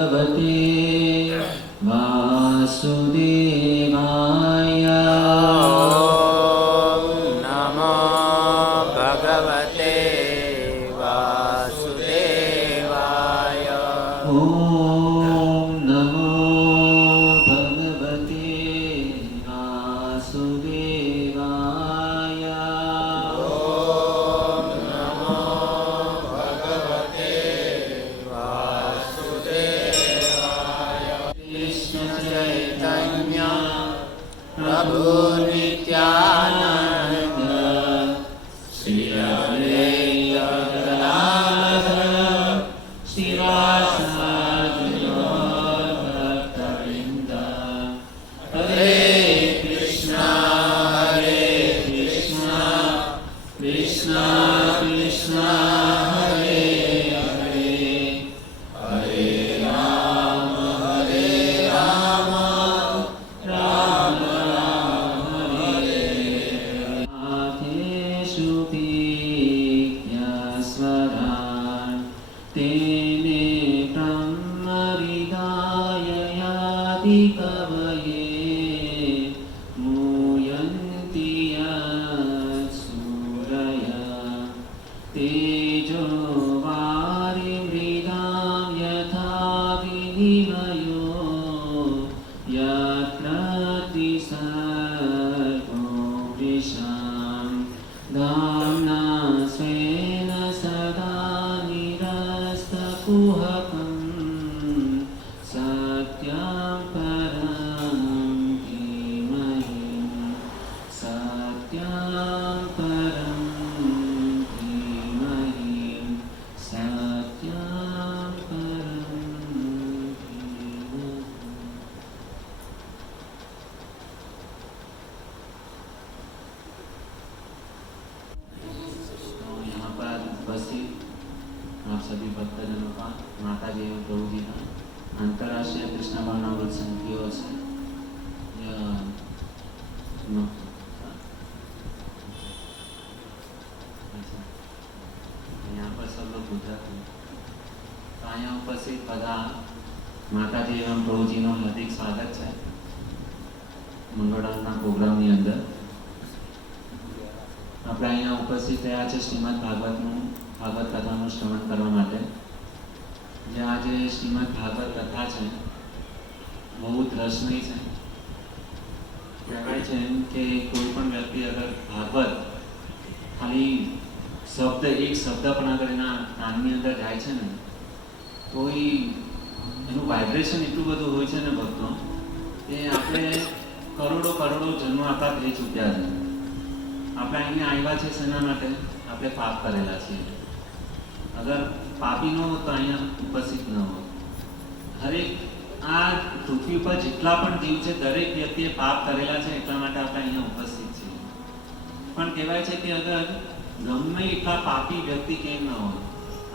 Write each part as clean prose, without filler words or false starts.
भगवते वासुदेवाय। ॐ नमो भगवते वासुदेवाय। ॐ नमो भगवते वासुदेवाय। प्रभु नित्यानंद श्री अद्वैत गदाधर श्रीवासादि भक्तवृंद। हरे कृष्णा कृष्णा कृष्णा हरे हरे, हरे राम राम राम हरे हरे। आखेषु विज्ञस्वरान् तेने ब्रह्मविदाय याति कवये मूयन्ति यत्सूरयः तेजो वारिमृदां यथा विनिमयो यत्र त्रिसर्गो वृषां धाम्ना स्वेन सदा निरस्तकुहकं सत्यं परं धीमहि, सत्यं परं धीमहि, सत्यं परं धीमहि। तो यहाँ पर उपस्थित आप सभी भक्तजनों का माता जी एवं प्रभु जी का अंतर्राष्ट्रीय कृष्ण भावनामृत संघ की ओर से अच्छा, यहाँ पर सब लोग गुजरात में तो અહીંયા ઉપસ્થિત બધા માતાજી એવં પ્રભુજીનું હાર્દિક સ્વાગત છે મંગળવારના પ્રોગ્રામની અંદર। આપણે અહીંયા ઉપસ્થિત થયા છે શ્રીમદ ભાગવતનું ભાગવત કથાનું શ્રવણ કરવા માટે। જે આ જે શ્રીમદ ભાગવત કથા છે બહુ જ રસમય છે। કહેવાય છે એમ કે કોઈ પણ વ્યક્તિ અગર ભાગવત ખાલી શબ્દ એક શબ્દ પણ અગર એના કાનની અંદર જાય છે ને તો એનું વાઇબ્રેશન એટલું બધું હોય છે ને ભક્તો કે આપણે કરોડો કરોડો જન્મો આપણા થઈ ચૂક્યા છે। આપણે અહીંયા આવ્યા છે શેના માટે? આપણે પાપ કરેલા છીએ। અગર પાપી ન હોત તો અહીંયા ઉપસ્થિત ન હોત। હરેક આ પૃથ્વી પર જેટલા પણ જીવ છે દરેક વ્યક્તિએ પાપ કરેલા છે એટલા માટે આપણે અહીંયા ઉપસ્થિત છીએ। પણ કહેવાય છે કે અગર ગમે એટલા પાપી વ્યક્તિ કેમ ન હોય,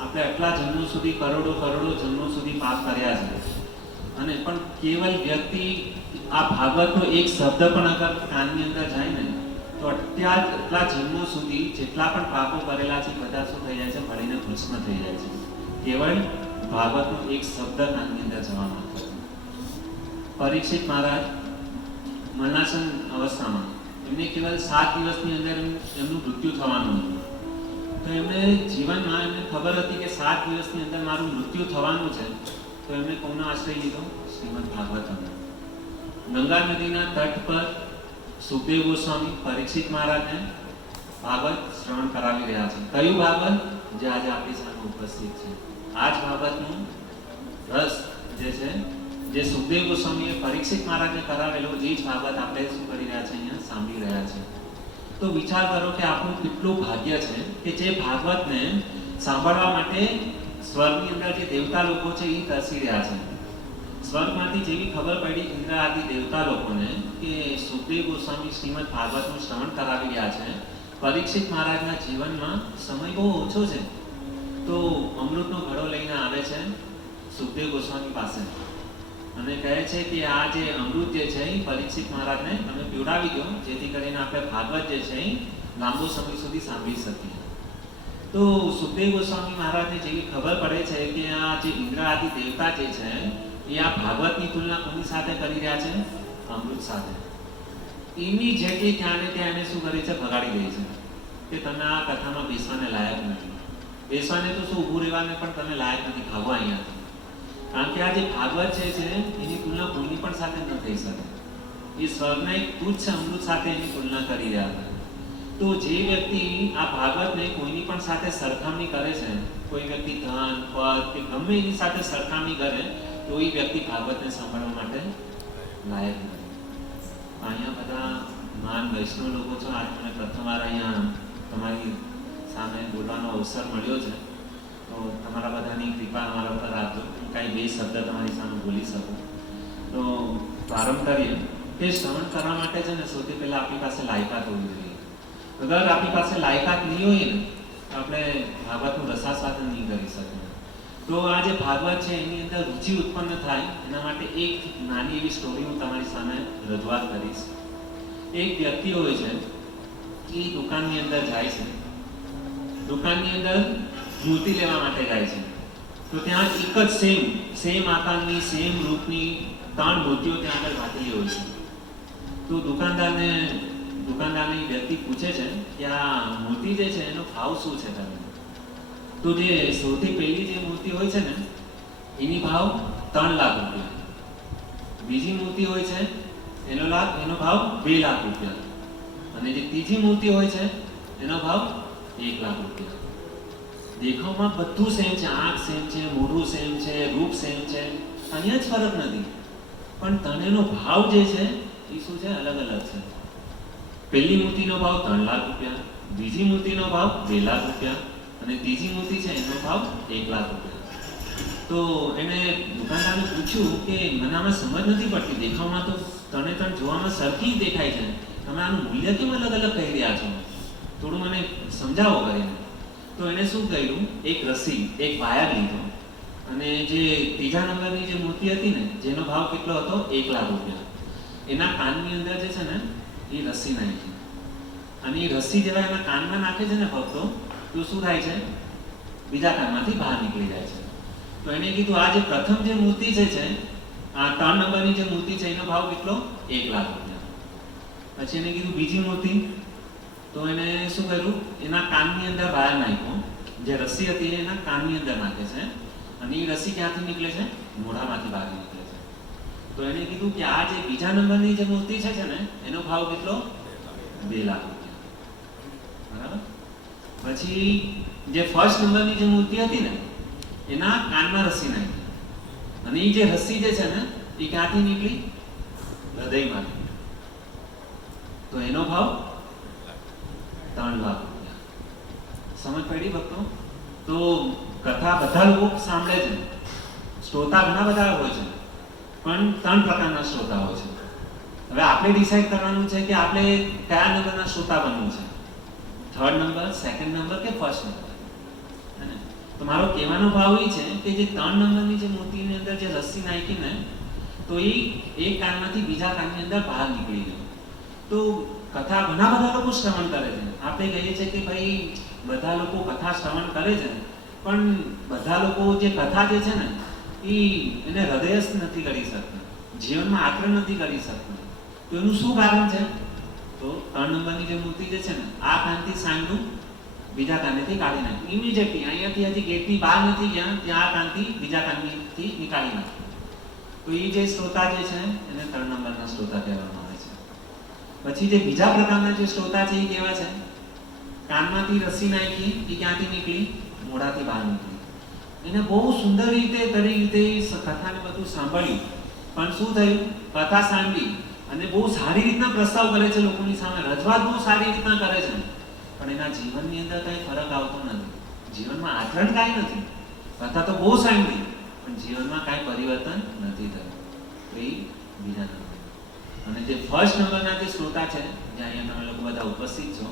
આપણે આટલા જન્મો સુધી કરોડો કરોડો જન્મો સુધી પાપ કર્યા છે અને પણ કેવલ વ્યક્તિ આ ભાગવતનો એક શબ્દ પણ અગર કાનની અંદર જાય ને તો આટલા જન્મો સુધી જેટલા પણ પાપો કરેલા છે બધા શું થઈ જાય છે? ભળીને ભસ્મ થઈ જાય છે કેવળ ભાગવતનો એક શબ્દ કાનની અંદર જવા માટે। પરીક્ષિત મહારાજ મરણાસન અવસ્થામાં એમને કેવલ 7 દિવસની અંદર એમનું મૃત્યુ થવાનું હતું। તો એમને જીવનમાં એમને ખબર હતી કે 7 દિવસની અંદર મારું મૃત્યુ થવાનું છે તો એમણે કોનો આશ્રય લીધો? શ્રીમદ ભાગવતનો। ગંગા નદીના તટ પર સુખદેવ ગોસ્વામી પરીક્ષિત મહારાજને ભાગવત શ્રવણ કરાવી રહ્યા છે। કયું ભાગવત? જે આજે આપણી સામે ઉપસ્થિત છે આ જ ભાગવતનું રસ જે છે જે સુખદેવ ગોસ્વામીએ પરીક્ષિત મહારાજને કરાવેલો જે જ ભાગવત આપણે શું કરી રહ્યા છે? અહીંયા સાંભળી રહ્યા છે। તો વિચાર કરો કે આપણું કેટલું ભાગ્ય છે કે જે ભાગવતને સાંભળવા માટે સ્વર્ગની અંદર જે દેવતા લોકો છે એ તરસી રહ્યા છે। સ્વર્ગમાંથી જેવી ખબર પડી ઇન્દ્ર આદિ દેવતા લોકોને કે સુખદેવ ગોસ્વામી શ્રીમદ ભાગવતનું શ્રવણ કરાવી રહ્યા છે, પરીક્ષિત મહારાજના જીવનમાં સમય બહુ ઓછો છે તો અમૃતનો ઘડો લઈને આવે છે સુખદેવ ગોસ્વામી પાસે અને કહે છે કે આ જે અમૃત જે છે એ પરીક્ષિત મહારાજને તમે પીવડાવી દો જેથી કરીને આપણે ભાગવત જે છે એ લાંબો સમય સુધી સાંભળી શકીએ। તો સુખદેવ ગોસ્વામી મહારાજને જેવી ખબર પડે છે કે આ જે ઇન્દ્ર આદિ દેવતા જે છે એ આ ભાગવતની તુલના કોની સાથે કરી રહ્યા છે? અમૃત સાથે. ઇમિડિયેટલી ત્યાં ને ત્યાં એને શું કરે છે? ભગાડી દે છે કે તમે આ કથામાં બેસવાને લાયક નથી. બેસવાને તો શું, ઊભું રહેવાને પણ તમે લાયક નથી, ભાગો અહીંયાથી. કારણ કે આ જે ભાગવત છે એની તુલના કોઈની પણ સાથે ન થઈ શકે. એ સ્વર્ગના એક તુચ્છ અમૃત સાથે એની તુલના કરી રહ્યા હતા. તો જે વ્યક્તિ આ ભાગવતને કોઈની પણ સાથે સરખામણી કરે છે, કોઈ વ્યક્તિ ધન, પદ કે ગમે એની સાથે સરખામણી કરે, તો એ વ્યક્તિ ભાગવતને સાંભળવા માટે લાયક નથી. અહીંયા બધા મહાન વૈષ્ણવ લોકો છો. આજે મને પ્રથમવાર અહીંયા તમારી સામે બોલવાનો અવસર મળ્યો છે, તો તમારા બધાની કૃપા અમારા પર રાખજો. હું કાંઈ બે શબ્દ તમારી સામે બોલી શકું. તો પ્રારંભ કરીએ કે શ્રવણ કરવા માટે છે ને સૌથી પહેલાં આપણી પાસે લાયકાત હોવી જોઈએ. અગર આપણી પાસે લાયકાત નહીં હોય ને તો આપણે ભાગવતનું રસાસ્વાદન નહીં કરી શકીએ. તો આ જે ભાગવત છે એની અંદર રુચિ ઉત્પન્ન થાય એના માટે એક નાની એવી સ્ટોરી હું તમારી સામે રજૂઆત કરીશ. એક વ્યક્તિ હોય છે એ દુકાનની અંદર જાય છે. દુકાનની અંદર મૂર્તિ લેવા માટે જાય છે. તો ત્યાં એક જ સેમ આકારની, સેમ રૂપની 3 મૂર્તિઓ ત્યાં આગળ રાખેલી હોય છે. તો દુકાનદારને વ્યક્તિ પૂછે છે કે આ મૂર્તિ જે છે એનો ભાવ શું છે તમે? તો જે સૌથી પહેલી જે મૂર્તિ હોય છે ને એની ભાવ 3 લાખ રૂપિયા. બીજી મૂર્તિ હોય છે એનો ભાવ 2 લાખ રૂપિયા. અને જે ત્રીજી મૂર્તિ હોય છે એનો ભાવ 1 લાખ રૂપિયા. દેખાવમાં બધું સેમ છે, આંખ સેમ છે, મોઢું સેમ છે, રૂપ સેમ છે, અહીંયા જ ફરક નથી. પણ ત્રણેયનો ભાવ જે છે એ શું છે? અલગ અલગ છે. પહેલી મૂર્તિનો ભાવ 3 લાખ રૂપિયા, બીજી મૂર્તિનો ભાવ 2 લાખ રૂપિયા અને ત્રીજી મૂર્તિ છે એનો ભાવ 1 લાખ રૂપિયા. તો એને દુકાનદારને પૂછ્યું કે મને આમાં સમજ નથી પડતી, દેખાવમાં તો ત્રણે જોવામાં સરખી જ દેખાય છે, તમે આનું મૂલ્ય કેમ અલગ અલગ કહી રહ્યા છો? થોડું મને સમજાવો કરીને. તો એને શું કર્યું? એક રસ્સી, એક વાયર લીધો અને જે ત્રીજા નંબરની જે મૂર્તિ હતી ને જેનો ભાવ કેટલો હતો? 1 લાખ રૂપિયા. એના કાનની અંદર જે છે ને એ રસ્સી નાખી અને એ રસ્સી જેવા એના કાનમાં નાખે છે ને ભક્તો, તો શું થાય છે? બીજા કાનમાંથી બહાર નીકળી જાય છે. તો એને કીધું આ જે પ્રથમ જે મૂર્તિ છે આ 3 નંબરની જે મૂર્તિ છે એનો ભાવ કેટલો? 1 લાખ રૂપિયા. પછી એને કીધું બીજી મૂર્તિ, તો એને શું કર્યું? એના કાનની અંદર વાયર નાખ્યો, જે રસ્સી હતી એના કાનની અંદર નાખે છે અને એ રસ્સી ક્યાંથી નીકળે છે? મોઢામાંથી બહાર નીકળે છે. તો એને કીધું કે આ જે બીજા નંબરની જે મૂર્તિ છે ને એનો ભાવ કેટલો? 2 લાખ રૂપિયા. બરાબર. પછી જે ફર્સ્ટ નંબરની જે મૂર્તિ હતી ને એના કાનમાં રસ્સી નાખી અને એ જે રસ્સી જે છે ને એ ક્યાંથી નીકળી? હૃદયમાંથી. તો એનો ભાવ 3 લાખ રૂપિયા. સમજ પડી ભક્તો? તો કથા બધા લોકો સાંભળે છે, શ્રોતા ઘણા બધા હોય છે, પણ 3 પ્રકારના શ્રોતા હોય છે. હવે આપણે ડિસાઈડ કરવાનું છે કે આપણે કયા નંબરના શ્રોતા બનવું છે? 3rd નંબર, 2nd નંબર કે 1st નંબર? તો મારો કહેવાનો ભાવ એ છે કે જે 3 નંબરની જે મૂર્તિની અંદર જે રસ્સી નાખીને તો એ એક કાનમાંથી બીજા કાનની અંદર બહાર નીકળી ગયો. તો કથા ઘણા બધા લોકો શ્રવણ કરે છે. આપણે કહીએ છીએ કે ભાઈ બધા લોકો કથા શ્રવણ કરે છે, પણ બધા લોકો જે કથા જે છે ને એને હૃદયસ્થ નથી કરી શકતા, જીવનમાં આચરણ નથી કરી શકતા. તો એનું શું કારણ છે? તો 3 નંબરની જે મૂર્તિ જે છે ને આ કાનથી સાંભળ્યું, બીજા કાનેથી કાઢી નાખ્યું. ઇમિડિયેટલી અહીંયાથી હજી ગેટની બહાર નથી ગયા ત્યાં આ કાનથી બીજા કાનથી નીકાળી નાખ્યું. તો એ જે શ્રોતા જે છે એને 3 નંબરના શ્રોતા કહેવામાં આવે છે. પછી જે બીજા પ્રકારના જે શ્રોતા છે એ કેવા છે? કાનમાંથી રસ્સી નાખી એ ક્યાંથી નીકળી? મોઢાથી બહાર નીકળી. એને બહુ સુંદર રીતે રીતે કથાને બધું સાંભળ્યું, પણ શું થયું? કથા સાંભળી અને બહુ સારી રીતના પ્રસ્તાવ કરે છે, લોકોની સામે રજૂઆત બહુ સારી રીતના કરે છે, પણ એના જીવનની અંદર કઈ ફરક આવતો નથી. જીવનમાં આચરણ કાંઈ નથી. કથા તો બહુ સાંભળી પણ જીવનમાં કાંઈ પરિવર્તન નથી થયું. તો એ બીજા નંબર. અને જે ફર્સ્ટ નંબરના જે શ્રોતા છે, જે અહીંયા તમે લોકો બધા ઉપસ્થિત છો,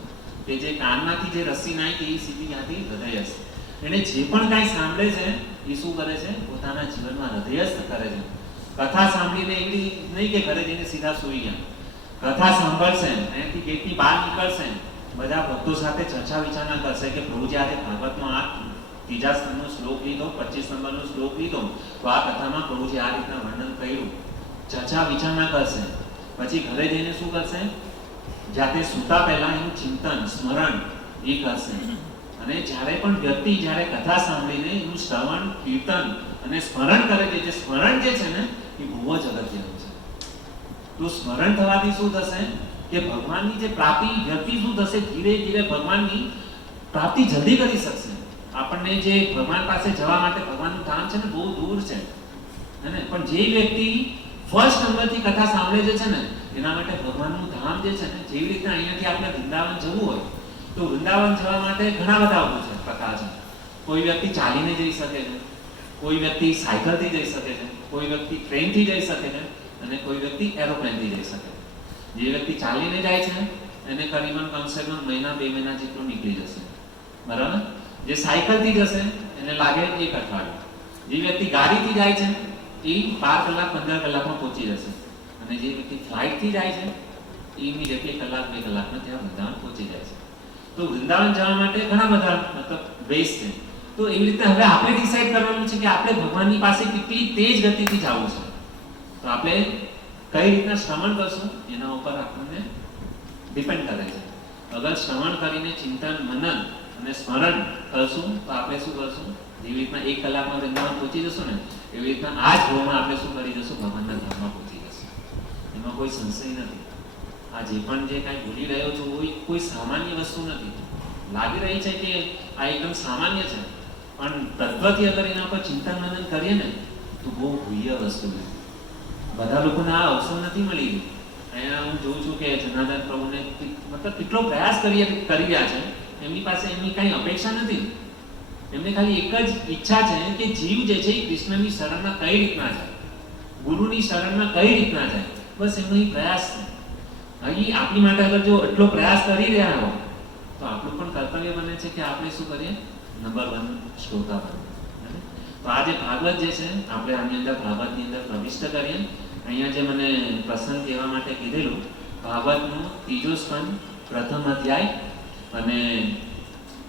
કે જે કાનમાંથી જે રસ્સી નાખી એ સીધી ત્યાંથી હૃદયસ્થ. એને જે પણ કાંઈ સાંભળે છે એ શું કરે છે? પોતાના જીવનમાં હૃદયસ્થ કરે છે. કથા સાંભળીને એવી નહીં કે ઘરે જઈને સીધા સૂઈ ગયા. કથા સાંભળશે, અહીંયાથી ગેટની બહાર નીકળશે બધા ભક્તો સાથે ચર્ચા વિચારણા કરશે કે પ્રભુજી આજે ભાગવતનો આ ત્રીજા સ્તંભનો શ્લોક લીધો, 25 નંબરનો શ્લોક લીધો, તો આ કથામાં પ્રભુજી આ રીતના વર્ણન કર્યું, ચર્ચા વિચારણા કરશે. પછી ઘરે જઈને શું કરશે? જાતે સૂતા પહેલા એનું ચિંતન સ્મરણ એ કરશે. અને જ્યારે પણ વ્યક્તિ જ્યારે કથા સાંભળીને એનું શ્રવણ, કીર્તન અને સ્મરણ કરે છે, જે સ્મરણ જે છે ને એ બહુ જ અગત્યનું છે. તો સ્મરણ થવાથી શું થશે કે ભગવાનની જે પ્રાપ્તિ, વ્યક્તિ શું થશે, ધીરે ધીરે ભગવાનની પ્રાપ્તિ જલ્દી કરી શકશે. આપણને જે ભગવાન પાસે જવા માટે ભગવાનનું ધામ છે ને બહુ દૂર છે, હે ને? પણ જે વ્યક્તિ ફર્સ્ટ નંબરથી કથા સાંભળે છે ને એના માટે ભગવાનનું ધામ જે છે ને, જેવી રીતે અહીંયાથી આપણે વૃંદાવન જવું હોય તો વૃંદાવન જવા માટે ઘણા બધા પ્રકાર છે. કોઈ વ્યક્તિ ચાલીને જઈ શકે છે, કોઈ વ્યક્તિ સાયકલથી જઈ શકે છે, કોઈ વ્યક્તિ ટ્રેનથી જઈ શકે છે અને કોઈ વ્યક્તિ એરોપ્લેનથી જઈ શકે છે. જે વ્યક્તિ ચાલીને જાય છે એને કરીબન કમસે કમ મહિના 2 મહિના જેટલું નીકળી જશે, બરાબર? જે સાયકલથી જશે એને લાગે 1 અઠવાડિયું. જે વ્યક્તિ ગાડીથી જાય છે એ 12 કલાક 15 કલાકમાં પહોંચી જશે અને જે વ્યક્તિ ફ્લાઇટથી જાય છે એ ઇમિડિયેટલી કલાક 2 કલાકમાં ત્યાં વૃંદાવન પહોંચી જાય છે. તો વૃંદાવન જવા માટે ઘણા બધા મતલબ વેસ છે. તો એવી રીતે હવે આપણે ડિસાઈડ કરવાનું છે કે આપણે ભગવાનની પાસે કેટલી તેજ ગતિથી જવું છે. તો આપણે કઈ રીતના શ્રવણ કરશું એના ઉપર આપણને ડિપેન્ડ કરે છે. અગર શ્રવણ કરીને ચિંતન, મનન અને સ્મરણ કરશું તો આપણે શું કરશું? જેવી રીતના 1 કલાકમાં વૃંદાવન પહોંચી જશું ને એવી રીતના આ જ ભાવમાં આપણે શું કરી જશું? ભગવાનના ધામમાં પહોંચી જશું. એમાં કોઈ સંશય નથી. આ જે પણ જે કાંઈ ભૂલી રહ્યો છું કોઈ સામાન્ય વસ્તુ નથી. લાગી રહી છે કે આ એકદમ સામાન્ય છે, પણ તત્વથી અગર એના પર ચિંતન મનન કરીએ ને તો બહુ ગુહ્ય વસ્તુ છે. બધા લોકોને આ અવસર નથી મળી રહી. અહીંયા હું જોઉં છું કે જનાર્દન પ્રભુને મતલબ કેટલો પ્રયાસ કરી રહ્યા છે. એમની પાસે એમની કાંઈ અપેક્ષા નથી. એમને ખાલી એક જ ઈચ્છા છે કે જીવ જે છે એ કૃષ્ણની શરણમાં કઈ રીતના જાય, ગુરુની શરણમાં કઈ રીતના જાય, બસ એમનો એ પ્રયાસ છે. અહીં આપણી માટે અગર જો એટલો પ્રયાસ કરી રહ્યા હો તો આપણું પણ કર્તવ્ય બને છે કે આપણે શું કરીએ? નંબર 1 શ્રોતા બનીએ. તો આ જે ભાગવત જે છે આપણે આની અંદર ભાગવતની અંદર પ્રવિષ્ટ કરીએ. અહીંયા જે મને પ્રસંગ કહેવા માટે કીધેલું, ભાગવતનું 3જો સ્કંદ, પ્રથમ અધ્યાય, અને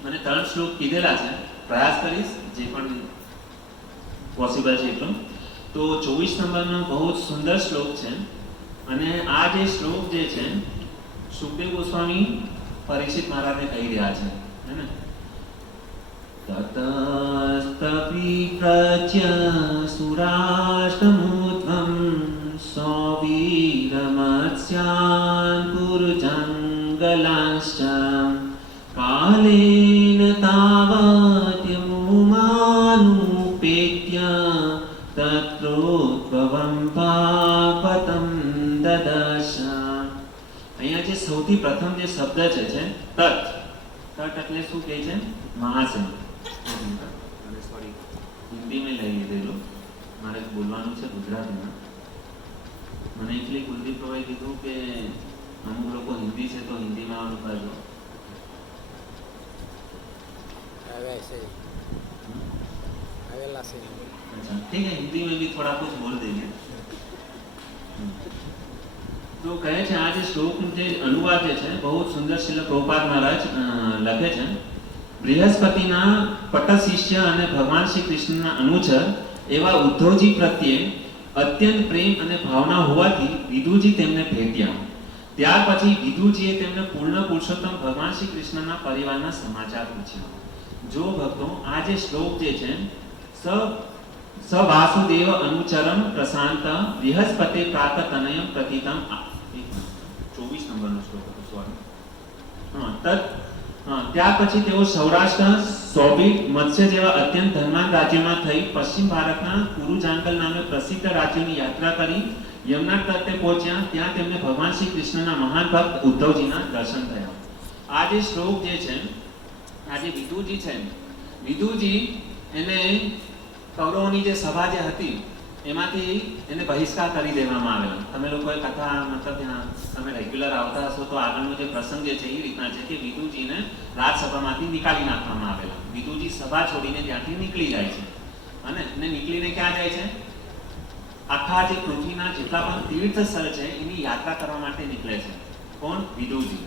મને 3 શ્લોક કીધેલા છે. પ્રયાસ કરીશ જે પણ પોસિબલ છે એટલો. તો 24 નંબરનો બહુ જ સુંદર શ્લોક છે અને આ જે શ્લોક જે છે સુખદેવ ગોસ્વામી પરીક્ષિત મહારાજને કહી રહ્યા છે, હે ને? તતસ્તપી પ્રત્ય સુરાષ્ટમૂર્ધ્વં સૌવીરમત્સ્યાન પુરુજંગલાશ્ચ કાલેન તાવત્યમુમાનુપેત્ય તત્રોદ્ભવં પાપતં દદશ. અહીંયા જે સૌથી પ્રથમ જે શબ્દ છે તત. તટ એટલે શું કહે છે? મહાશય. સોરી, હિન્દીમાં લઈ લીધેલું, મારે બોલવાનું છે ગુજરાતીમાં. મને એકલી કુલદીપ પ્રભાએ કીધું કે અમુક લોકો હિન્દી છે તો હિન્દીમાં આવું કરજો. अच्छा ठीक है, हिंदी में भी थोड़ा कुछ बोल देंगे. તો કહે છે આ જે શ્લોક જે અનુવાદ છે બહુ સુંદર શિલ પ્રભુપાદ મહારાજ લખે છે. બૃહસ્પતિના પટ્ટ શિષ્ય અને ભગવાન શ્રી કૃષ્ણના અનુચર એવા ઉદ્ધવજી પ્રત્યે અત્યંત પ્રેમ અને ભાવના હોવાથી વિદુજી તેમને ભેટ્યા. ત્યાર પછી વિદુજીએ તેમને પૂર્ણ પુરુષોત્તમ ભગવાન શ્રી કૃષ્ણના પરિવારના સમાચાર પૂછ્યા. જો ભક્તો આ જે શ્લોક જે છે સ વાસુદેવ અનુચરમ પ્રશાંત બૃહસ્પતિ પ્રાત તનયમ પ્રતિતમ 24 નંબરનો શ્લોક હતો, સોરી. ત્યાર પછી તેઓ સૌરાષ્ટ્ર, સૌબીટ, મત્સ્ય જેવા અત્યંત ધનવાન રાજ્યોમાં થઈ પશ્ચિમ ભારતના કુરુજાંગલ નામે પ્રસિદ્ધ રાજ્યોની યાત્રા કરી યમુના તટે પહોંચ્યા. ત્યાં તેમને ભગવાન શ્રી કૃષ્ણના મહાન ભક્ત ઉદ્ધવજીના દર્શન થયા. આ જે શ્લોક જે છે, આ જે વિદુજી છે, વિદુજી એને કૌરવોની જે સભા જે હતી એમાંથી એને બહિષ્કાર કરી દેવામાં આવેલો. તમે લોકોએ કથા મતલબ ત્યાં તમે રેગ્યુલર આવતા હશો તો આગળનો જે પ્રસંગ જે છે એ રીતના છે કે વિદુજીને રાજસભામાંથી નીકાળી નાખવામાં આવેલા. વિદુજી સભા છોડીને ત્યાંથી નીકળી જાય છે અને નીકળીને ક્યાં જાય છે? આખા જે પૃથ્વીના જેટલા પણ તીર્થ સ્થળ છે એની યાત્રા કરવા માટે નીકળે છે. કોણ? વિદુજી.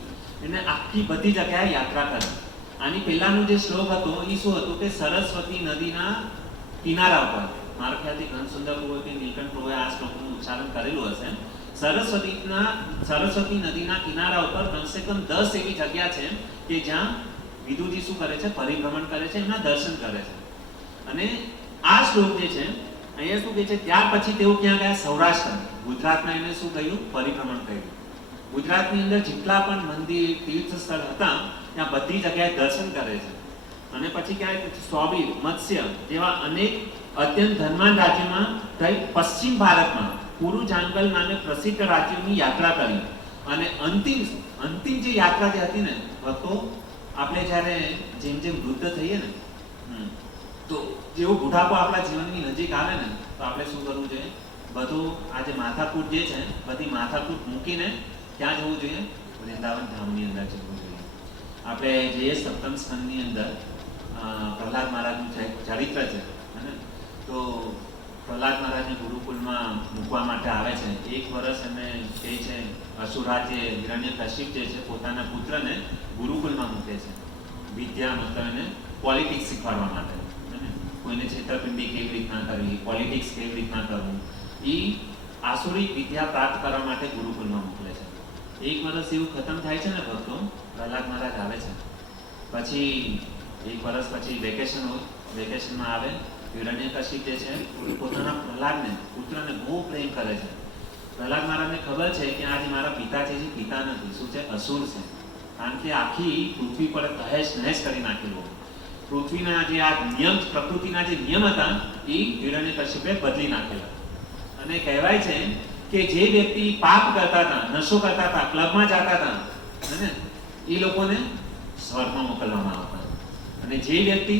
એને આખી બધી જગ્યાએ યાત્રા કરી. આની પહેલાનો જે શ્લોક હતો એ શું હતું કે સરસ્વતી નદીના કિનારા ઉપર, મારા ખ્યાલથી ઘનસુંદર પ્રભુ કે નીલકંઠ પ્રભુએ આ શ્લોકનું ઉચ્ચારણ કરેલું હશે. સરસ્વતી નદીના કિનારા ઉપર કમસે કમ 10 એવી જગ્યા છે કે જ્યાં વિદુજી શું કરે છે, પરિભ્રમણ કરે છે, એમના દર્શન કરે છે. અને આ શ્લોક જે છે અહીંયા શું કહે છે, ત્યાર પછી તેઓ ક્યાં ગયા? સૌરાષ્ટ્ર, ગુજરાતમાં એને શું કહ્યું? પરિભ્રમણ કર્યું. ગુજરાતની અંદર જેટલા પણ મંદિર તીર્થ સ્થળ હતા ત્યાં બધી જગ્યાએ દર્શન કરે છે. અને પછી ક્યાંય સોબીર, મત્સ્ય જેવા અનેક અત્યંત ધનવાન રાજ્યોમાં થઈ પશ્ચિમ ભારતમાં પુરુ જાંગલ નામે પ્રસિદ્ધ રાજ્યોની યાત્રા કરી. અને અંતિમ જે યાત્રા જે હતી ને ભક્તો, આપણે જ્યારે જેમ જેમ વૃદ્ધ થઈએ ને તો જેવું બુઢાપો આપણા જીવનની નજીક આવે ને તો આપણે શું કરવું જોઈએ? બધું આ જે માથાકૂટ જે છે બધી માથાકૂટ મૂકીને ક્યાં જવું જોઈએ? વૃંદાવન ધામની અંદર જવું જોઈએ. આપણે જે સપ્તમ સ્કંદની અંદર પ્રહલાદ મહારાજનું ચરિત્ર છે તો પ્રહલાદ મહારાજને ગુરુકુલમાં મૂકવા માટે આવે છે. 1 વર્ષ એમને કહે છે અસુરા જે હિરણ્યકશિપ જે છે પોતાના પુત્રને ગુરુકુલમાં મૂકે છે, વિદ્યા મતલબ એને પોલિટિક્સ શીખવાડવા માટે. કોઈને છેતરપિંડી કેવી રીતના કરવી, પોલિટિક્સ કેવી રીતના કરવું, એ આસુરિક વિદ્યા પ્રાપ્ત કરવા માટે ગુરુકુલમાં મોકલે છે. 1 વર્ષ એવું ખતમ થાય છે ને ભક્તો, પ્રહલાદ મહારાજ આવે છે. પછી 1 વર્ષ પછી વેકેશન હોય, વેકેશનમાં આવે. હિરણ્યકશિપ જે છે પોતાના પ્રહલાદને પુત્રને બહુ પ્રેમ કરે છે. પ્રહલાદ મહારાજને ખબર છે કે આજે મારા પિતા છે જે પિતા નથી, શું છે? અસુર છે. કારણ કે આખી પૃથ્વી પર તહેશ નહેશ કરી નાખેલું. પૃથ્વીના જે આ નિયમ, પ્રકૃતિના જે નિયમ હતા એ હિરણ્યકશિપે બદલી નાખેલા. અને કહેવાય છે કે જે વ્યક્તિ પાપ કરતા હતા, નશો કરતા હતા, ક્લબમાં જતા હતા એ લોકોને સ્વર્ગમાં મોકલવામાં આવતા. અને જે વ્યક્તિ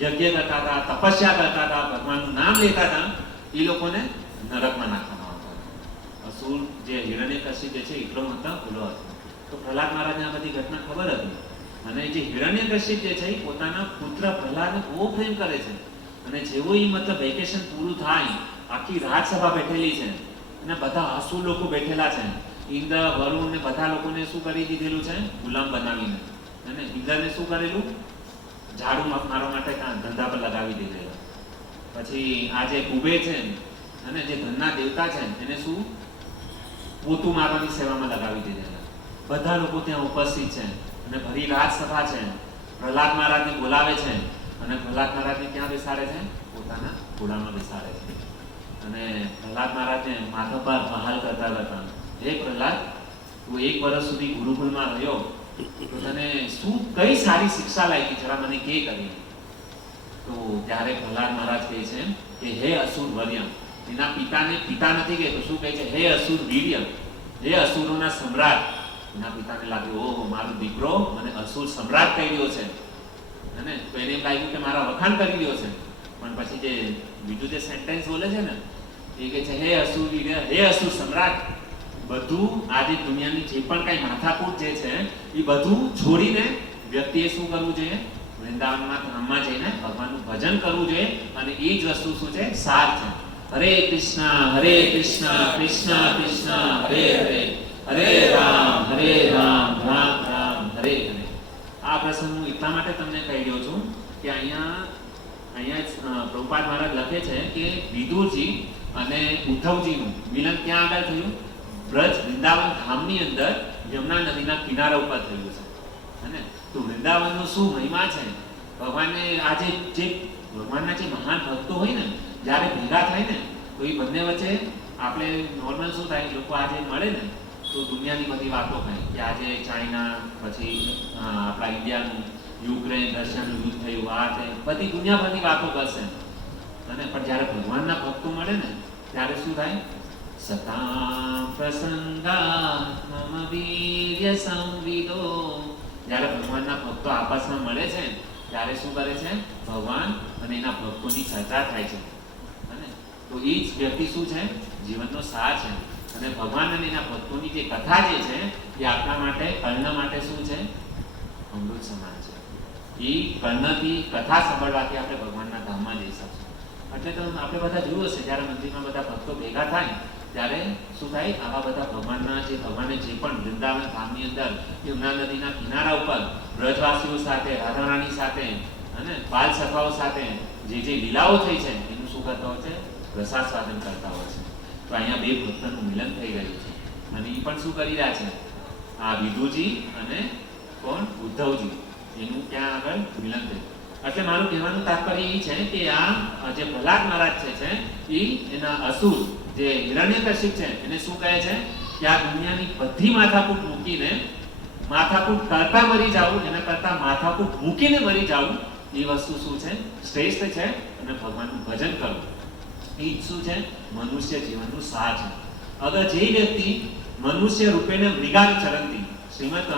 યજ્ઞ કરતા હતા, તપસ્યા કરતા હતા, ભગવાનનું નામ લેતા હતા એ લોકોને નરકમાં નાખવામાં આવતા. અસુર જે હિરણ્યકશિપ જે છે એટલો હતો ભૂલો હતો. તો પ્રહલાદ મહારાજને આ બધી ઘટના ખબર હતી. અને જે હિરણ્યકશિપ જે છે એ પોતાના પુત્ર પ્રહલાદને બહુ પ્રેમ કરે છે. અને જેવું એ મતલબ વેકેશન પૂરું થાય, આખી રાજસભા બેઠેલી છે અને બધા અસુર લોકો બેઠેલા છે. ઇન્દ્ર, વરુણ ને બધા લોકોને શું કરી દીધેલું છે? ગુલામ બનાવીને. અને ઇન્દ્રને શું કરેલું? ઝાડુ મારવા માટે ધંધા પર લગાવી દીધેલા. પછી આ જે કુબેર છે અને જે ધનના દેવતા છે એને શું? પોતું મારવાની સેવામાં લગાવી દીધેલા. બધા લોકો ત્યાં ઉપસ્થિત છે અને ભરી રાજસભા છે. પ્રહલાદ મહારાજને બોલાવે છે અને પ્રહલાદ મહારાજને ક્યાં બેસાડે છે? પોતાના ઘોડામાં બેસાડે છે. અને પ્રહલાદ મહારાજને માથા પર મહાલ કરતા હતા, હે પ્રહલાદ, તું 1 વર્ષ સુધી ગુરુકુલમાં રહ્યો તો તને શું કઈ સારી શિક્ષા લાગી, જરા મને કે કરી. તો ત્યારે પ્રહલાદ મહારાજ કહે છે કે હે અસુર વર્ય, એના પિતાને પિતા નથી કહેતો, શું કહે છે? હે અસુર વીર્ય, હે અસુરોના સમ્રાટ. એના પિતાને લાગ્યું ઓહો મારો દીકરો મને અસુર સમ્રાટ કહી રહ્યો છે. અને તો એને એમ લાગ્યું કે મારા વખાણ કરી રહ્યો છે. પણ પછી જે બીજું જે સેન્ટેન્સ બોલે છે ને એ કહે છે હે અસુર વીર્ય, હે અસુર સમ્રાટ. બધું આજે દુનિયાની જે પણ કઈ માથાકૂટ જે છે એ બધું છોડીને વ્યક્તિએ શું કરવું જોઈએ? વૃંદાવનમાં ધામમાં જઈને ભગવાનનું ભજન કરવું જોઈએ. અને એ જ વસ્તુ શું છે? સાર છે. હરે કૃષ્ણ કૃષ્ણ કૃષ્ણ હરે હરે, હરે રામ રામ રામ હરે હરે. આ પ્રસંગ હું એટલા માટે તમને કહી રહ્યો છું કે અહીંયા પ્રભુપાદ મહારાજ લખે છે કે વિદુરજી અને ઉદ્ધવજીનું મિલન ક્યાં આગળ થયું? બ્રજ વૃંદાવન ધામની અંદર યમુના નદીના કિનારા ઉપર થયું છે. અને તો વૃંદાવનનો શું મહિમા છે? ભગવાનને આજે જે ભગવાનના જે મહાન ભક્તો હોય ને જ્યારે ભેગા થાય ને તો એ બંને વચ્ચે આપણે નોર્મલ શું થાય, લોકો આજે મળે ને તો દુનિયાની બધી વાતો થાય કે આજે ચાઇના, પછી આપણા ઇન્ડિયાનું, યુક્રેન, રશિયાનું યુદ્ધ થયું, આ છે, બધી દુનિયાભરની વાતો કરશે. અને પણ જ્યારે ભગવાનના ભક્તો મળે ને ત્યારે શું થાય? સતામ પ્રસંગા મમ વીર્ય સંવિદો. જ્યારે ભગવાનના ભક્તો આપસમાં મળે છે ત્યારે શું કરે છે? ભગવાન અને એના ભક્તોની ચર્ચા થાય છે. તો એ જ વ્યક્તિ શું છે? જીવનનો સાર છે. અને ભગવાન અને એના ભક્તોની જે કથા જે છે એ આપણા માટે, કર્ણ માટે શું છે? અમૃત સમાન છે. એ કર્ણથી કથા સાંભળવાથી આપણે ભગવાનના ધામમાં જઈ શકશું. એટલે તો આપણે બધા જોયું હશે જ્યારે મંદિરમાં બધા ભક્તો ભેગા થાય ત્યારે શું થાય, આવા બધા ભગવાનને જે પણ વૃંદાવન ધામની અંદર યમુના નદીના કિનારા ઉપર બ્રજવાસીઓ સાથે, રાધારાણી સાથે અને બાલ સખાઓ સાથે જે લીલાઓ થઈ છે એનું શું કરતા હોય છે, પ્રસાદ સ્વાદન કરતા હોય છે. તો અહીંયા બે ભક્તોનું મિલન થઈ રહ્યું છે અને એ પણ શું કરી રહ્યા છે, આ વિદુજી અને કોણ, ઉદ્ધવજી, એનું ત્યાં આગળ મિલન થયું. એટલે મારું કહેવાનું તાત્પર્ય એ છે કે આ જે પ્રહલાદ મહારાજ છે એ એના અસુર જે હિરણ્યકશિપ છે એને શું કહે છે કે આ દુનિયાની બધી માથાકૂટ મૂકીને, માથાકૂટ કરતા મરી જાવું એના કરતા માથાકૂટ મૂકીને મરી જાવું એ વસ્તુ શું છે, શ્રેષ્ઠ છે. અને ભગવાનનું ભજન કરવું એ શું છે, મનુષ્ય જીવનનું સાર છે. અગર જે વ્યક્તિ મનુષ્ય રૂપેને મૃગાન ચરંતી, શ્રીમદ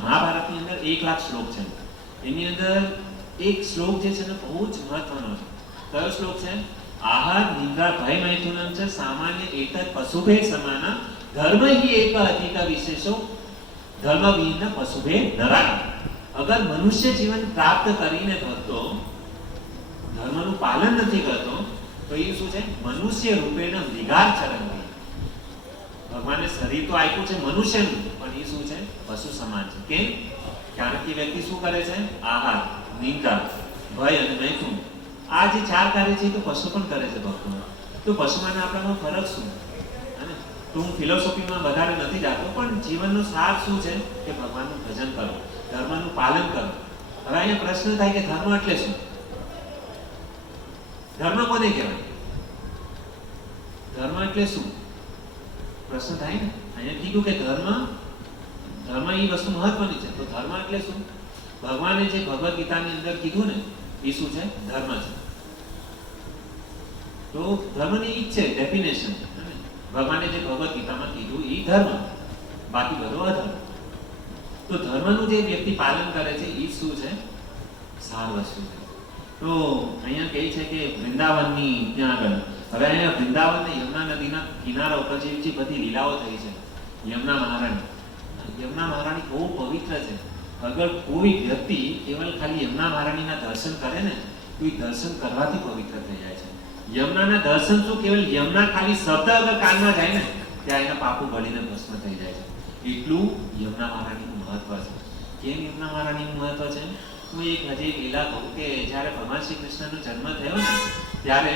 મહાભારતની અંદર 1 લાખ શ્લોક છે, એની અંદર એક શ્લોક જે છે ને બહુ જ મહત્વનો છે. કયો શ્લોક છે? આહાર નિદ્રા ભય મૈથુનમ છે સામાન્ય એતદ પશુભે સમાના ધર્મ હિ એક અધિક વિશેષો ધર્મ વિહીન પશુભે નરાણા. અગર મનુષ્ય જીવન પ્રાપ્ત કરીને ભક્તો ધર્મનું પાલન નથી કરતો તો એ શું છે, મનુષ્ય રૂપેણ મૃગાર ચરંતી. ભગવાને શરીર તો આપ્યું છે મનુષ્યનું, પણ એ શું છે, પશુ સમાન છે. કેમ? કારણ કે વ્યક્તિ શું કરે છે, આહાર, નિંદા, ભય અને મૈથુન, આ જે 4 કાર્ય છે તો પશુ પણ કરે છે ભક્તો. તો પશુમાં આપણામાં ફરક શું? તો હું ફિલોસોફીમાં વધારે નથી જાતો, પણ જીવનનો સાર શું છે કે ભગવાનનું ભજન કરો, ધર્મનું પાલન કરો. હવે અહીંયા પ્રશ્ન થાય કે ધર્મ એટલે શું? ધર્મ કોને કહેવાય? ધર્મ એટલે શું પ્રશ્ન થાય ને. અહીંયા કીધું કે ધર્મ એ વસ્તુ મહત્વની છે. તો ધર્મ એટલે શું? ભગવાને જે ભગવદ ગીતાની અંદર કીધું ને એ શું છે, ધર્મ છે. તો ધર્મની ઈ છે ડેફિનેશન. ભગવાને જે ભગવદ ગીતામાં કીધું એ ધર્મ, બાકી બધો અધર્મ. તો ધર્મનું જે વ્યક્તિ પાલન કરે છે એ શું છે, સાર વસ્તુ છે. તો અહીંયા કહે છે કે વૃંદાવનની ત્યાં આગળ, હવે અહીંયા વૃંદાવન ને યમુના નદીના કિનારા ઉપર જે બધી લીલાઓ થઈ છે, યમુના મહારાણી બહુ પવિત્ર છે. અગર કોઈ વ્યક્તિ કેવલ ખાલી યમુના મહારાણીના દર્શન કરે ને તો એ દર્શન કરવાથી પવિત્ર થઈ જાય છે. યમુનાના દર્શન શું, કેવલ યમુના ખાલી શબ્દ અગર કાનમાં જાય ને ત્યાં એના પાપો બળીને ભસ્મ થઈ જાય છે. એટલું યમુના મહારાણીનું મહત્વ છે. કેમ યમુના મહારાણીનું મહત્વ છે? હું એક હજી લીલા કહું કે જ્યારે ભગવાન શ્રી કૃષ્ણનો જન્મ થયો ને ત્યારે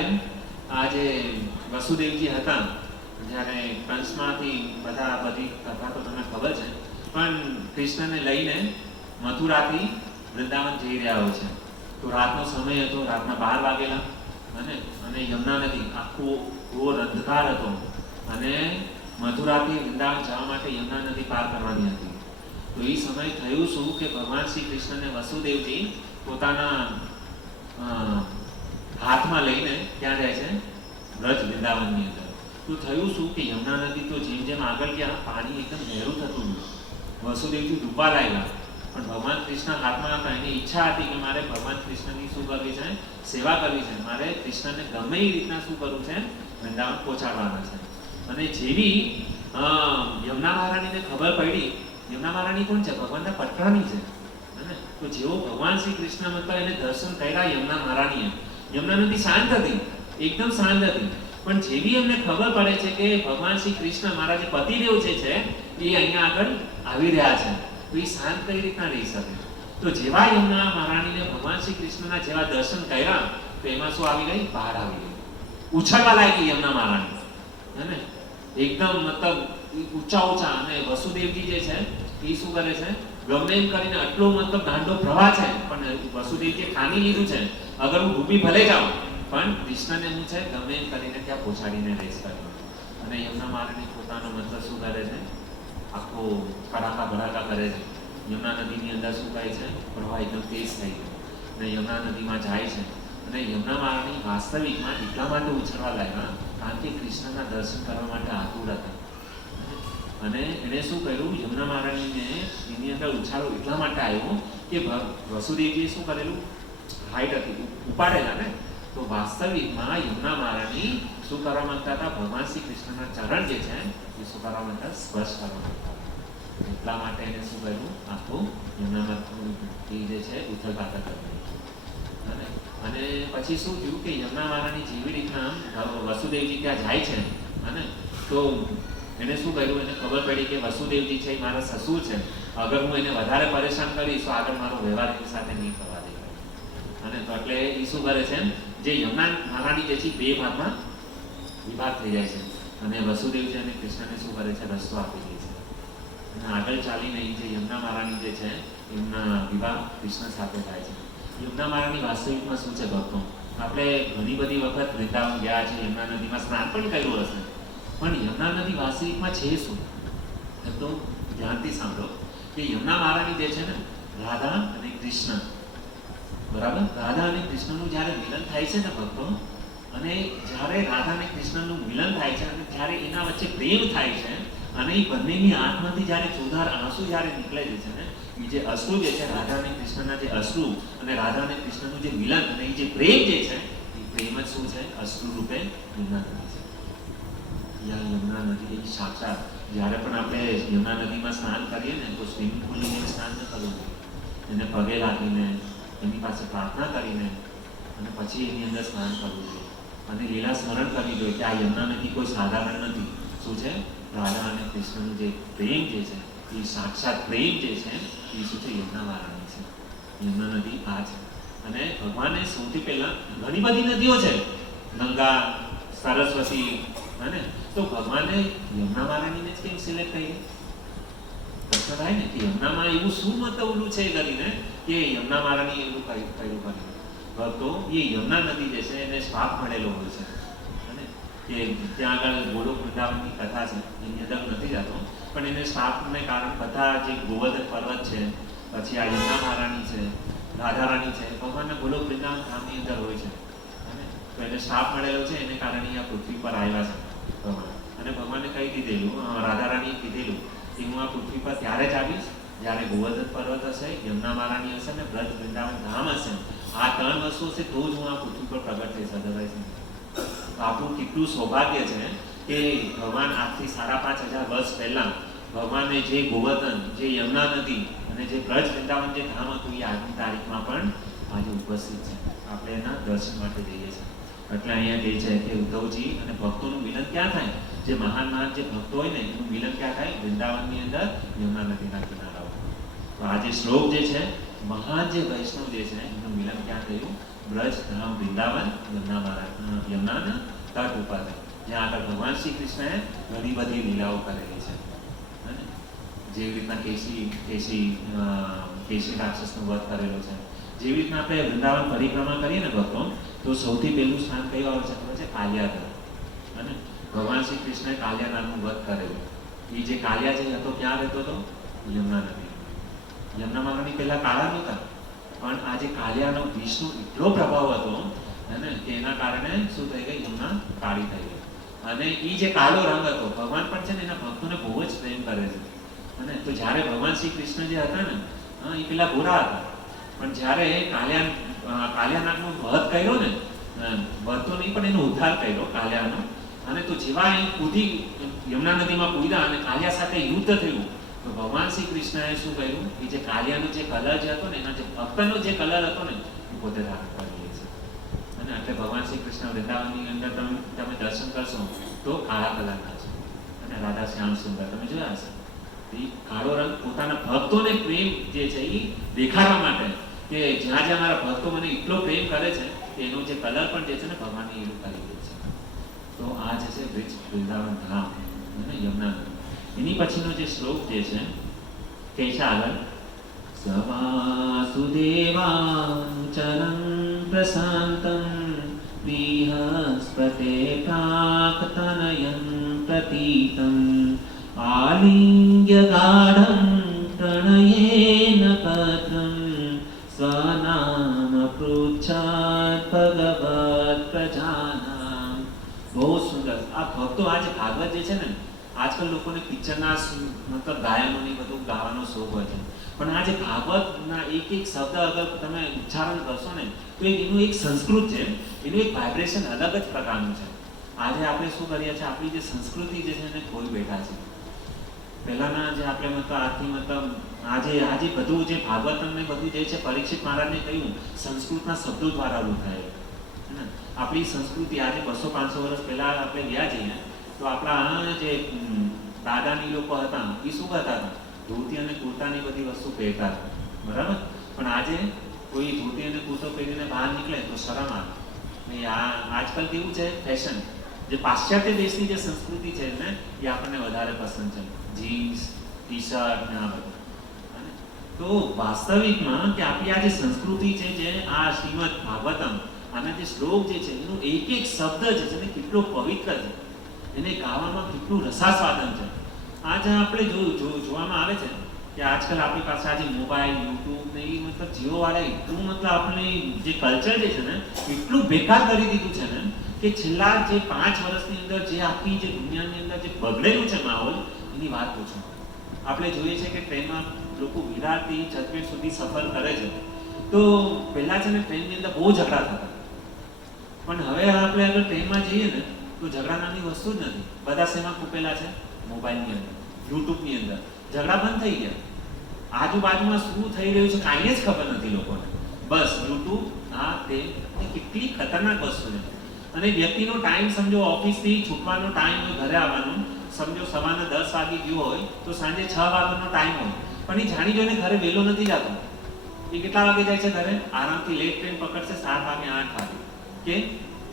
આ જે વસુદેવજી હતા, જ્યારે કંસમાંથી બધી કથા તો તમને ખબર છે, પણ કૃષ્ણને લઈને મથુરાથી વૃંદાવન જઈ રહ્યા હોય છે. તો રાતનો સમય હતો, રાતના 12 વાગેલા અને યમુના નદી આખો ઘોર અંધકાર હતો અને મથુરાથી વૃંદાવન જવા માટે યમુના નદી પાર કરવાની હતી. તો એ સમય થયું શું કે ભગવાન શ્રી કૃષ્ણને વસુદેવજી પોતાના હાથમાં લઈને ક્યાં જાય છે, બ્રજ વૃંદાવનની અંદર. તો થયું શું કે યમુના નદી તો જેમ જેમ આગળ ગયા પાણી એકદમ ઘેરું થતું ગયું. વસુદેવજી ડૂબવા લાગ્યા, પણ ભગવાન કૃષ્ણ હાથમાં હતા. એની ઈચ્છા હતી કે મારે ભગવાન કૃષ્ણની શું કરવી છે, સેવા કરવી છે. મારે કૃષ્ણને ગમે એ રીતના શું કરવું છે, વૃંદાવન પહોંચાડવાના છે. અને જેવી યમુના મહારાણીને ખબર પડી, યમુના મહારાણી કોણ છે, ભગવાનના પટરાણી છે. તો જેવો ભગવાન શ્રી કૃષ્ણ મતલબ એને દર્શન કર્યા યમુના મહારાણીએ, યમુના નદી શાંત હતી, એકદમ શાંત હતી. પણ જેવી એમને ખબર પડે છે કે ભગવાન શ્રી કૃષ્ણ મારા જે પતિદેવ છે એ અહીંયા આગળ આવી રહ્યા છે, તો એ શાંત કઈ રીતના રહી શકે? તો જેવા યમુના મહારાણીને ભગવાન શ્રી કૃષ્ણના જેવા દર્શન કર્યા તો એમાં શું આવી ગઈ, બહાર આવી ગઈ, ઉછળવા લાગી યમુના મહારાણી. એકદમ મતલબ ઊંચા અને વસુદેવજી જે છે એ શું કરે છે, ગમે એમ કરીને આટલો મતલબ ગાંડો પ્રવાહ છે પણ વસુદેવજીએ ખાની લીધું છે, અગર હું ડૂબી ભલે જાઉં પણ કૃષ્ણને હું છે ગમે એમ કરીને ત્યાં પહોંચાડીને રહીશ કર્યું. અને યમુના મહારાણી પોતાનો મતલબ શું કરે છે, આખો કડાકા ભડાકા કરે છે. યમુના નદીની અંદર શું થાય છે, પ્રવાહ એકદમ તેજ થઈ ગયો અને યમુના નદીમાં જાય છે. અને યમુના મહારાણી વાસ્તવિકમાં એટલા માટે ઉછળવા લાગ્યા કારણ કે કૃષ્ણના દર્શન કરવા માટે આતુર હતા. અને એણે શું કર્યું, યમુના મહારાણીને એની અંદર ઉછાળો એટલા માટે આવ્યો કે વસુદેવજીએ શું કરેલું, હાઈટ હતી, ઉપાડેલા ને. તો વાસ્તવિકમાં યમુના મહારાણી શું કરવા માંગતા હતા, ભગવાન શ્રી કૃષ્ણના ચરણ જે છે એ શું કરવા માંગતા, સ્પર્શ કરવા માંગતા. એટલા માટે એને શું કર્યું, આખું યમુનામાં જે છે ઉથલ પાથલ કરી. અને પછી શું થયું કે યમુના મહારાણી જેવી રીતના વસુદેવજી ત્યાં જાય છે અને તો એને શું કર્યું, એને ખબર પડી કે વસુદેવજી છે એ મારા સસુર છે, અગર હું એને વધારે પરેશાન કરીશ તો આગળ મારો વ્યવહાર એની સાથે નહીં થવા દે. અને તો એટલે એ શું કરે છે, જે યમુના મહારાણી જે છે બે ભાગમાં વિભાગ થઈ જાય છે અને વસુદેવજી અને કૃષ્ણને શું કરે છે, રસ્તો આપી દે છે. અને આગળ ચાલીને જે યમુના મહારાણી જે છે એમના વિવાહ કૃષ્ણ સાથે થાય છે. યમુના મહારાણી વાસ્તવિકમાં શું છે ભક્તો, આપણે ઘણી બધી વખત વૃંદાવન ગયા છે, યમુના નદીમાં સ્નાન પણ કર્યું હશે, પણ યમુના નદી વાસ્તવિકમાં છે શું? તો ધ્યાનથી સાંભળો કે યમુના મહારાણી જે છે ને રાધા અને કૃષ્ણ, બરાબર, રાધા અને કૃષ્ણનું જ્યારે મિલન થાય છે ને ભક્તો, અને જ્યારે રાધા અને કૃષ્ણનું મિલન થાય છે અને જ્યારે એના વચ્ચે પ્રેમ થાય છે અને એ બંનેની આંખમાંથી જ્યારે ચોધાર આંસુ જ્યારે નીકળે છે ને, એ જે અશ્રુ જે છે, રાધા અને કૃષ્ણના જે અશ્રુ અને રાધા અને કૃષ્ણનું જે મિલન અને એ જે પ્રેમ જે છે, એ પ્રેમ જ શું છે, અશ્રુ રૂપે યમુના નદી છે. યમુના નદી એ સાક્ષાત, જ્યારે પણ આપણે યમુના નદીમાં સ્નાન કરીએ ને તો સ્વિમિંગ પુલની સ્નાન ન કરવું, એને પગે લાગીને એની પાસે પ્રાર્થના કરીને અને પછી એની અંદર સ્નાન કરવું જોઈએ અને લીલા સ્મરણ કરવી જોઈએ કે આ યમુના નદી કોઈ સાધારણ નથી. શું છે, રાધા અને કૃષ્ણનું જે પ્રેમ જે છે એ સાક્ષાત પ્રેમ જે છે એ શું છે, યમુના મહારાણી છે. યમુના નદી આ છે. અને ભગવાને સૌથી પહેલા ઘણી બધી નદીઓ છે, ગંગા, સરસ્વતી, અને તો ભગવાને યમુના મહારાણીને જ કેમ સિલેક્ટ કરી? પ્રશ્ન થાય ને કે યમુનામાં એવું શું મતવલું છે કરીને કે યમુના મહારાણી એવું કર્યું. તો એ યમુના નદી જે છે એને શ્રાપ મળેલો હોય છે, અને કે ત્યાં આગળ ગોલોક વૃંદાવનની કથા છે, એની અંદર નથી જતો, પણ એને શ્રાપને કારણે બધા જે ગોવર્ધન પર્વત છે, પછી આ યમુના મહારાણી છે, રાધારાણી છે, ભગવાનના ગોલોક વૃંદાવન ધામની અંદર હોય છે. તો એને શ્રાપ મળેલો છે, એને કારણે આ પૃથ્વી પર આવ્યા છે ભગવાન. અને ભગવાને કહી દીધેલું, રાધારાણીએ કીધેલું કે હું આ પૃથ્વી પર ત્યારે જ આવીશ જ્યારે ગોવર્ધન પર્વત હશે, યમુના મહારાણી હશે ને બ્રજ વૃંદાવન ધામ હશે. આ 3 વસ્તુ હશે તો જ હું આ પૃથ્વી પર પ્રગટ થઈશ, અદરવાઇઝ નહીં. તો આપણું કેટલું સૌભાગ્ય છે કે ભગવાન આજથી 5,500 વર્ષ પહેલા ભગવાને જે ગોવર્ધન, જે યમુના નદી અને જે બ્રજ વૃંદાવન જે ધામ હતું એ આજની તારીખમાં પણ આજે ઉપસ્થિત છે. આપણે એના દર્શન માટે જઈએ છીએ. એટલે અહીંયા કહે છે કે ઉદ્ધવજી અને ભક્તોનું મિલન ક્યાં થાય? જે મહાન જે ભક્તો હોય ને એનું મિલન ક્યાં થાય? વૃંદાવનની અંદર, યમુના નદીના કિનારા ઉપર. તો આ જે શ્લોક જે છે, મહાન જે વૈષ્ણવ જે છે એનું મિલન ક્યાં થયું? બ્રજ ધામ વૃંદાવન, યમુનાના તટ ઉપર, જ્યાં આગળ ભગવાન શ્રી કૃષ્ણએ ઘણી બધી લીલાઓ કરેલી છે. જેવી રીતના કેસી રાક્ષસનો વધ કરેલો છે, જેવી રીતના આપણે વૃંદાવન પરિક્રમા કરીએ ને ભક્તો, તો સૌથી પહેલું સ્થાન કયું આવે છે ખબર છે? કાલિયાગર. અને ભગવાન શ્રી કૃષ્ણએ કાલિયાનારનું વધ કરેલું. એ જે કાલિયા જે હતો ક્યાં રહેતો હતો? યમુના નદી. યમુના મહારાણી પહેલા કાળા નહોતા, પણ આ જે કાલિયાનો વિષ્ણુ એટલો પ્રભાવ હતો અને તેના કારણે શું થઈ ગઈ? યમુના કાળી થઈ ગઈ. અને એ જે કાળો રંગ હતો, ભગવાન પણ છે ને એના ભક્તોને બહુ જ પ્રેમ કરે છે. અને તો જ્યારે ભગવાન શ્રી કૃષ્ણ જે હતા ને એ પેલા ગોરા હતા, પણ જ્યારે કાલિયાનાગનો વધ કર્યો ને, વધ તો નહીં પણ એનો ઉદ્ધાર કર્યો કાલિયાનો, અને તો જેવા એ કૂદી યમુના નદીમાં કૂદ્યા અને કાલિયા સાથે યુદ્ધ થયું, તો ભગવાન શ્રી કૃષ્ણએ શું કર્યું? એ જે કાલિયાનો જે કલર જે હતો ને, એના જે ભક્તનો જે કલર હતો ને એ પોતે ધારણ કરી લે છે. અને એટલે ભગવાન શ્રી કૃષ્ણ વૃંદાવનની અંદર તમે દર્શન કરશો તો કાળા કલરના છે, અને રાધા શ્યામ સુંદર તમે જોયા હશે. કાળો રંગ પોતાના ભક્તોને પ્રેમ જે છે એ દેખાડવા માટે, કે જ્યાં જ્યાં મારા ભક્તો મને એટલો પ્રેમ કરે છે કે એનો જે કલર પણ જે છે ને ભગવાનને એવું કરી દે છે. તો આ જે છે બ્રિજ વૃંદાવન ધામ અને યમુના નદી. એની પછીનો જે શ્લોક જે છે કે છે આગળ, સવાસુદેવાનુચરં પ્રશાંતં બૃહસ્પતે પ્રાક્તનયં પ્રતીતં આલિંગ્ય ગાઢં પ્રણયેન પત્રં સ્વનામ પૃચ્છાત ભગવત પ્રજાનામ. બહુ સુંદર. આ ભક્તો આજે ભાગવત જે છે ને, આજકાલ લોકોને પિક્ચરના મતલબ ગાયનોની બધું ગાવાનો શોખ હોય છે, પણ આ જે ભાગવતના એક શબ્દ અગર તમે ઉચ્ચારણ કરશો ને તો એનું એક સંસ્કૃત છે, એનું એક વાઇબ્રેશન અલગ જ પ્રકારનું છે. આજે આપણે શું કરીએ છીએ? આપણી જે સંસ્કૃતિ જે છે એને ખોઈ બેઠા છે. પહેલાના જે આપણે મતલબ આજથી મતલબ આજે બધું જે ભાગવતને બધું જે છે, પરીક્ષિત મહારાજને કહ્યું સંસ્કૃતના શબ્દો દ્વારા રૂપ થાય. આપણી સંસ્કૃતિ આજે 200-500 વર્ષ પહેલા આપણે ગયા જઈએ તો આપણા જે દાદાની લોકો હતા એ શું કરતા હતા? ધોતી અને કુર્તાની બધી વસ્તુ પહેરતા હતા, બરાબર. પણ આજે કોઈ ધોતી અને કુર્તો પહેરીને બહાર નીકળે તો શરમ આવે. ને આજકાલ કેવું છે, ફેશન, જે પાશ્ચાત્ય દેશની જે સંસ્કૃતિ છે ને એ આપણને વધારે પસંદ છે, જીન્સ, ટી શર્ટ ને આ બધું. તો વાસ્તવિકમાં કે આપણી આ જે સંસ્કૃતિ છે, જે આ શ્રીમદ ભાગવતમ, આના જે શ્લોક જે છે એનો એક એક શબ્દ જે છે ને કેટલો પવિત્ર છે, એને ગાવામાં કેટલું રસાસ્વાદન છે. આજે આપણે જોવામાં આવે છે કે આજકાલ આપણી પાસે આજે મોબાઈલ, યુટ્યુબ ને એ મતલબ જીઓવાળા એટલું મતલબ આપણે જે કલ્ચર જે છે ને એટલું બેકાર કરી દીધું છે ને કે છેલ્લા જે 5 વર્ષની અંદર જે આખી જે દુનિયાની અંદર જે બગડેલું છે માહોલ, એની વાત પૂછો. આપણે જોઈએ છે કે ટ્રેનમાં લોકો વિરારથી જજમેન્ટ સુધી સફર કરે છે, તો પહેલાં છે ને ટ્રેનની અંદર બહુ ઝઘડા થતા, પણ હવે આપણે અગર ટ્રેનમાં જઈએ ને તો ઝઘડા નામની વસ્તુ જ નથી. બધા શેમાં ખૂપેલા છે? મોબાઈલની અંદર, યુટ્યુબની અંદર. ઝઘડા બંધ થઈ ગયા. આજુબાજુમાં શું થઈ રહ્યું છે કાંઈ જ ખબર નથી લોકોને. બસ યુટ્યુબ, આ તે કેટલી ખતરનાક વસ્તુ છે. અને વ્યક્તિનો ટાઈમ સમજો, ઓફિસથી છૂટવાનો ટાઈમ હોય, ઘરે આવવાનો સમજો સવારના 10 વાગે ગયો હોય તો સાંજે 6 વાગ્યાનો ટાઈમ હોય, પણ એ જાણી જોઈને ઘરે વહેલો નથી જતો. એ કેટલા વાગે જાય છે ઘરે? આરામથી લેટ ટ્રેન પકડશે 7 વાગે 8 વાગે. કે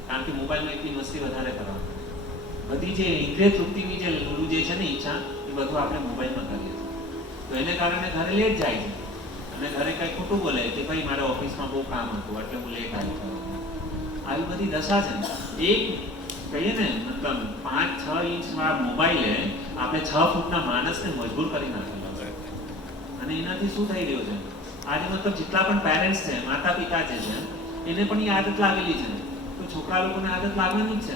કારણ કે મોબાઈલમાં એટલી મસ્તી વધારે કરવાની. બધી જે ઇન્દ્રિય તૃપ્તિની જે લોલું જે છે ને ઈચ્છા, એ બધું આપણે મોબાઈલમાં કરીએ છીએ. તો એને કારણે ઘરે લેટ જાય છે અને ઘરે કંઈ ખોટું બોલે કે ભાઈ મારે ઓફિસમાં બહુ કામ હતું એટલે હું લેટ આવી. આવી બધી દશા છે. એક કહીએ ને મતલબ 5-6 ઇંચવાળા મોબાઈલે આપણે 6 ફૂટના માણસને મજબૂર કરી નાખેલો છે. અને એનાથી શું થઈ રહ્યું છે? આજે મતલબ જેટલા પણ પેરેન્ટ્સ છે, માતા પિતા જે છે, એને પણ એ આદત લાગેલી છે. તો છોકરા લોકોને આદત લાગવાની જ છે.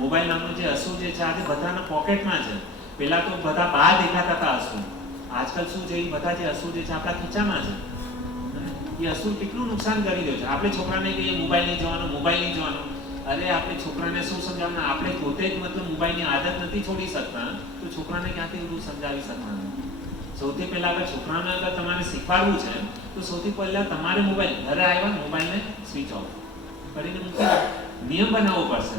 મોબાઈલ નામનો જે અસુર જે છે આજે બધાના પોકેટમાં છે. પહેલા તો બધા બહાર દેખાતા હતા અસુર, આજકાલ શું છે, એ બધા જે અસુર જે છે આપણા ખીચામાં છે. એ અસુર કેટલું નુકસાન કરી રહ્યો છે. આપણે છોકરાને કહીએ મોબાઈલ નહીં જોવાનો, મોબાઈલ નહીં જોવાનો. અરે આપણે છોકરાને શું સમજાવવાનું? આપણે પોતે જ મતલબ મોબાઈલની આદત નથી છોડી શકતા, તો છોકરાને ક્યાંથી બધું સમજાવી શકવાનું? સૌથી પહેલા અગર છોકરાને અગર તમારે શીખવાડવું છે તો સૌથી પહેલા તમારે મોબાઈલ ઘરે આવ્યા મોબાઈલને સ્વિચ ઓફ કરીને મૂકી નિયમ બનાવવો પડશે.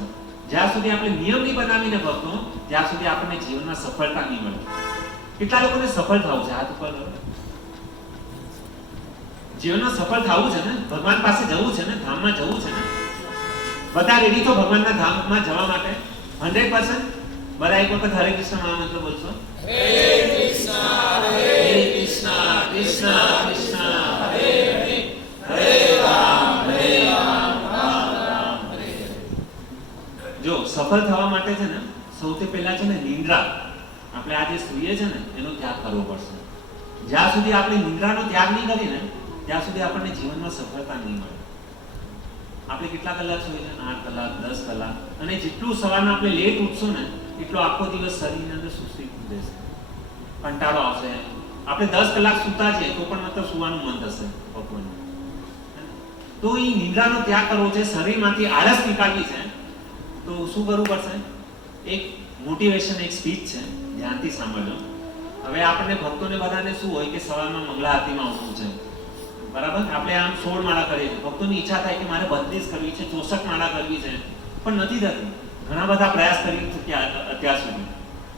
જ્યાં સુધી આપણે નિયમ નહીં બનાવીને ભક્તો, ત્યાં સુધી આપણને જીવનમાં સફળતા નહીં મળે. કેટલા લોકોને સફળ થવું છે? હાથ ઉપર કરો. જીવનમાં સફળ થવું છે ને, ભગવાન પાસે જવું છે ને, ધામમાં જવું છે ને, બધા રેડી તો ભગવાનના ધામમાં જવા માટે 100%? બધા એક વખત હરે કૃષ્ણ મહામંત્ર બોલશો. હરે કૃષ્ણ કૃષ્ણ કૃષ્ણ હરે હરે, હરે રામ રામ રામ હરે હરે. જો સફળ થવા માટે છે ને સૌથી પહેલા છે ને નિંદ્રા, આપણે આજે સૂઈએ છે ને એનો ત્યાગ કરવો પડશે. જ્યાં સુધી આપણે નિંદ્રાનો ત્યાગ નહીં કરીએ ને ત્યાં સુધી આપણને જીવનમાં સફળતા નહીં મળે. આપણે કેટલા કલાક સૂઈએ છીએ? 8 કલાક, 10 કલાક. અને જેટલું સવારના આપણે લેટ ઉઠશું ને એટલો આખો દિવસ શરીરની અંદર સુસ્તી રહેશે, કંટાળો આવશે. આપણે 10 કલાક સૂતા છીએ તો પણ મતલબ સુવાનું મન થશે બપોરનું. તો એ નિંદ્રાનો ત્યાગ કરવો છે, શરીરમાંથી આળસ નીકાળવી છે. તો શું કરવું પડશે? એક મોટિવેશન, એક સ્પીચ છે, ધ્યાનથી સાંભળજો. હવે આપણને ભક્તોને બધાને શું હોય કે સવારમાં મંગળા આરતીમાં ઉઠવું છે, બરાબર? આપણે આમ 16 માળા કરીએ છીએ. ભક્તોની ઈચ્છા થાય કે મારે 32 કરવી છે, 64 માળા કરવી છે, પણ નથી થતી. ઘણા બધા પ્રયાસ કરી ચૂક્યા અત્યાર સુધી,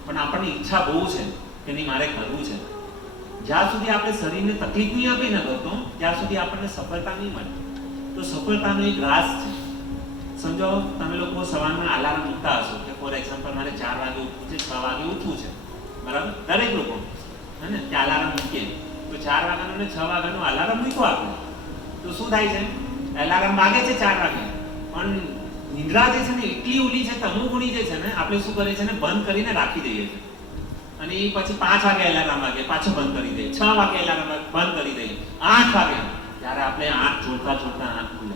પણ આપણને ઈચ્છા બહુ છે કે નહીં મારે કરવું છે. જ્યાં સુધી આપણે શરીરને તકલીફ નહીં આપી ને ભક્તો, ત્યાં સુધી આપણને સફળતા નહીં મળે. તો સફળતાનો એક રાજ છે. સમજો તમે લોકો સવારમાં અલાર્મ મૂકતા હશો કે ફોર એક્ઝામ્પલ મારે 4 વાગે ઉઠવું છે, 6 વાગે ઉઠવું છે, બરાબર? દરેક લોકો હે ને કે અલાર્મ મૂકીએ તો 4 વાગ્યાનો ને 6 વાગ્યાનો અલાર્મ મૂકો આપણે, તો શું થાય છે? અલાર્મ વાગે છે 4 વાગે, પણ નિંદ્રા જે છે ને એટલી ઉલી છે, તમોગુણી જે છે ને, આપણે શું કરીએ છીએ ને બંધ કરીને રાખી દઈએ છીએ. અને એ પછી 5 વાગે અલાર્મ વાગે પાછો બંધ કરી દઈએ, 6 વાગે અલાર્મ બંધ કરી દઈએ, 8 વાગે ત્યારે આપણે આંખ જોડતા જોડતા આંખ ખુલે.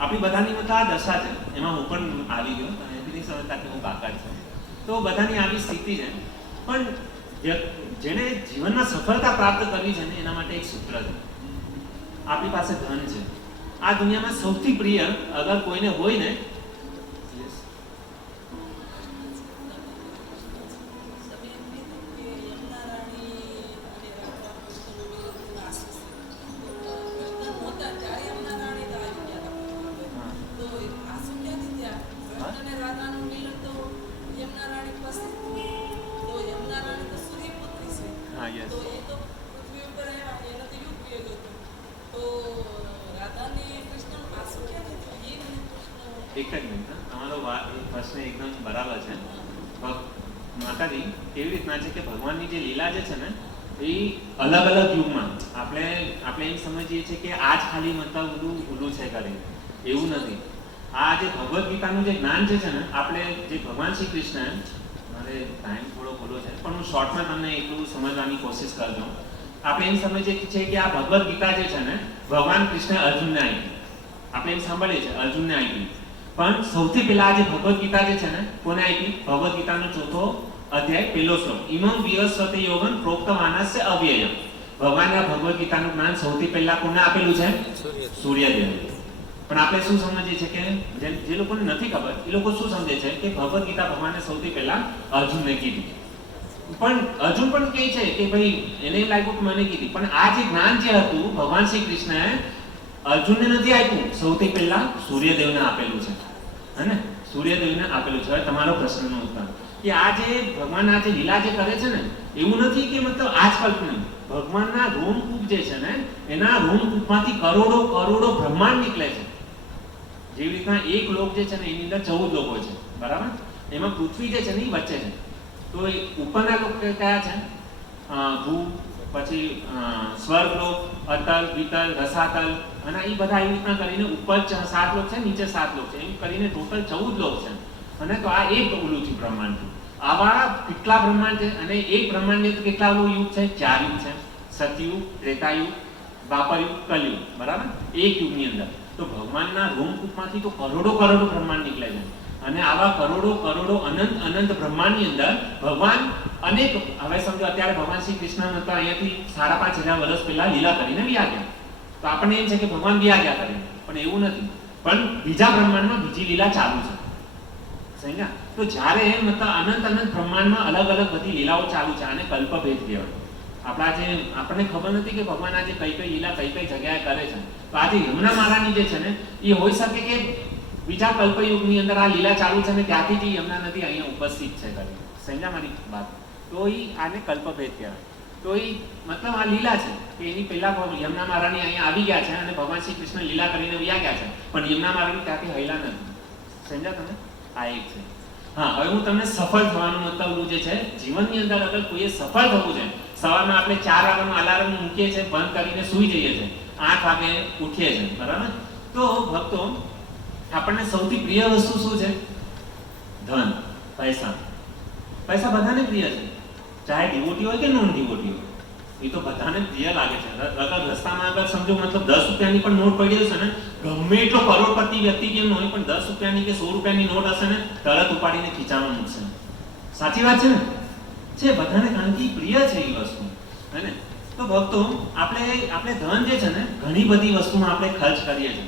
આપણી બધાની મતલબ આ દશા છે. એમાં હું પણ આવી ગયો, તમે એવી નહીં સમજતા કે હું બાકાત છું. તો બધાની આવી સ્થિતિ છે. પણ જેને જીવનમાં સફળતા પ્રાપ્ત કરવી છે ને એના માટે એક સૂત્ર છે. આપણી પાસે ધન છે. આ દુનિયામાં સૌથી પ્રિય અગર કોઈને હોય ને, પ્રશ્ન એકદમ બરાબર છે. માતાજી કેવી રીતના છે કે ભગવાનની જે લીલા જે છે ને એ અલગ અલગ યુગમાં આપણે એમ સમજીએ છીએ કે આજ ખાલી મતલબ ઓલું છે કરીને, એવું નથી. આ જે ભગવદ્ ગીતાનું જે જ્ઞાન જે છે ને, આપણે જે ભગવાન શ્રી કૃષ્ણ, મારે ટાઈમ થોડો ખોલો છે પણ હું શોર્ટમાં તમને એટલું સમજવાની કોશિશ કરજો. આપણે એમ સમજીએ છીએ કે આ ભગવદ્ ગીતા જે છે ને ભગવાન કૃષ્ણ અર્જુનને આપી. આપણે એમ સાંભળીએ છીએ અર્જુનને આપી, પણ સૌથી પહેલા આ જે ભગવદ્ ગીતા જે છે ને કોને આપી? ભગવદ્ ગીતાનો 4થો અધ્યાય પહેલો શ્લોક, ઇમં વિવસ્વતે યોગં પ્રોક્તવાનસ્ય અવ્યયમ. ભગવાનના ભગવદ્ ગીતાનું જ્ઞાન સૌથી પહેલા કોને આપેલું છે? સૂર્યદેવને. પણ આપણે શું સમજીએ છીએ કે જે લોકોને નથી ખબર એ લોકો શું સમજે છે કે ભગવદ્ ગીતા ભગવાને સૌથી પહેલા અર્જુનને કીધી. પણ અર્જુન પણ કહે છે કે ભાઈ એને એમ લાગ્યું કે મને કીધી, પણ આ જે જ્ઞાન જે હતું ભગવાન શ્રી કૃષ્ણએ અર્જુનને નથી આપ્યું, સૌથી પહેલા સૂર્યદેવને આપેલું છે. હે ને? સૂર્યદેવને આપેલું છે. હવે તમારો પ્રશ્નનો ઉત્તર કે આ જે ભગવાન આ જે લીલા જે કરે છે ને એવું નથી કે મતલબ આજકાલ નહીં. ભગવાનના રોમકૂપ જે છે ને એના રોમકૂપમાંથી કરોડો કરોડો બ્રહ્માંડ નીકળે છે. જેવી રીતના એક લોક જે છે ને એની અંદર 14 લોકો છે, બરાબર? એમાં પૃથ્વી જે છે ને એ વચ્ચે છે. તો એ ઉપરના લોક કયા છે? ભૂ, પછી સ્વર્ગલોક, અતલ, વિતલ, રસાતલ, અને એ બધા એવી રીતના કરીને ઉપર 7 લોક છે, નીચે 7 લોક છે, એમ કરીને ટોટલ 14 લોક છે. અને તો આ એક ઓલું છે બ્રહ્માંડ. આવા કેટલા બ્રહ્માંડ છે? અને એક બ્રહ્માંડની અંદર કેટલા યુગ છે? 4 યુગ છે. સતયુગ, ત્રેતાયુગ, દ્વાપરયુગ, કલયુગ, બરાબર? એક યુગની અંદર. તો ભગવાનના રોમકૂપમાંથી તો કરોડો કરોડો બ્રહ્માંડ નીકળે છે. અને આવા કરોડો કરોડો અનંત અનંત બ્રહ્માંડની અંદર ભગવાન અનેક, હવે સમજો અત્યારે ભગવાન શ્રી કૃષ્ણ હતા અહીંયાથી 5,500 વર્ષ પહેલા લીલા કરીને વ્યા ગયા. તો આપણને એમ છે કે ભગવાન વ્યા ગયા કરે, પણ એવું નથી. પણ બીજા બ્રહ્માંડમાં બીજી લીલા ચાલુ છે. સમજ્યા? તો જ્યારે મતલબ અનંત અનંત બ્રહ્માંડમાં અલગ અલગ બધી લીલાઓ ચાલુ છે, આને કલ્પભેદ કહેવાય. આપણને ખબર નથી કે ભગવાન આજે કઈ કઈ લીલા કઈ કઈ જગ્યાએ કરે છે. તો આજે યમુના મહારાણી જે છે ને એ હોઈ શકે કે બીજા કલ્પયુગની અંદર આ લીલા ચાલુ છે ને ત્યાંથી જ યમુના નદી અહીંયા ઉપસ્થિત છે કરી. સમજ્યા મારી વાત? તો એ આને કલ્પભેદ કહેવાય. તો એ મતલબ આ લીલા છે કે એની પહેલા યમુના મહારાણી અહીંયા આવી ગયા છે અને ભગવાન શ્રી કૃષ્ણ લીલા કરીને વ્યા ગયા છે, પણ યમુના મહારાણી ત્યાંથી હૈલા નથી. સમજ્યા તમે? આ એક છે. હા, હવે હું તમને સફળ થવાનું મતલબ જે છે, જીવનની અંદર અગર કોઈએ સફળ થવું છે, સવારમાં આપણે 4 વાગ્યાનું અલાર્મ મૂકીએ છીએ, બંધ કરીને સૂઈ જઈએ છીએ, 8 વાગે ઉઠીએ છીએ, બરાબર? તો ભક્તો આપણને સૌથી પ્રિય વસ્તુ શું છે? ધન, પૈસા. પૈસા બધાને પ્રિય છે, ચાહે ડિવોટી હોય કે નોન ડિવોટી હોય. એ તો બધાને પ્રિય લાગે છે. અગર રસ્તામાં અગર સમજો મતલબ 10 રૂપિયાની પણ નોટ પડી હશે ને, ગમે એટલો કરોડપતિ વ્યક્તિ કેમ હોય પણ 10 રૂપિયાની કે 100 રૂપિયાની નોટ હશે ને તરત ઉપાડીને ખીચામાં મૂકશે. સાચી વાત છે ને? છે બધાને, કારણ કે પ્રિય છે એ વસ્તુ. હે ને? તો ભક્તો આપણે ધન જે છે ને ઘણી બધી વસ્તુમાં આપણે ખર્ચ કરીએ છીએ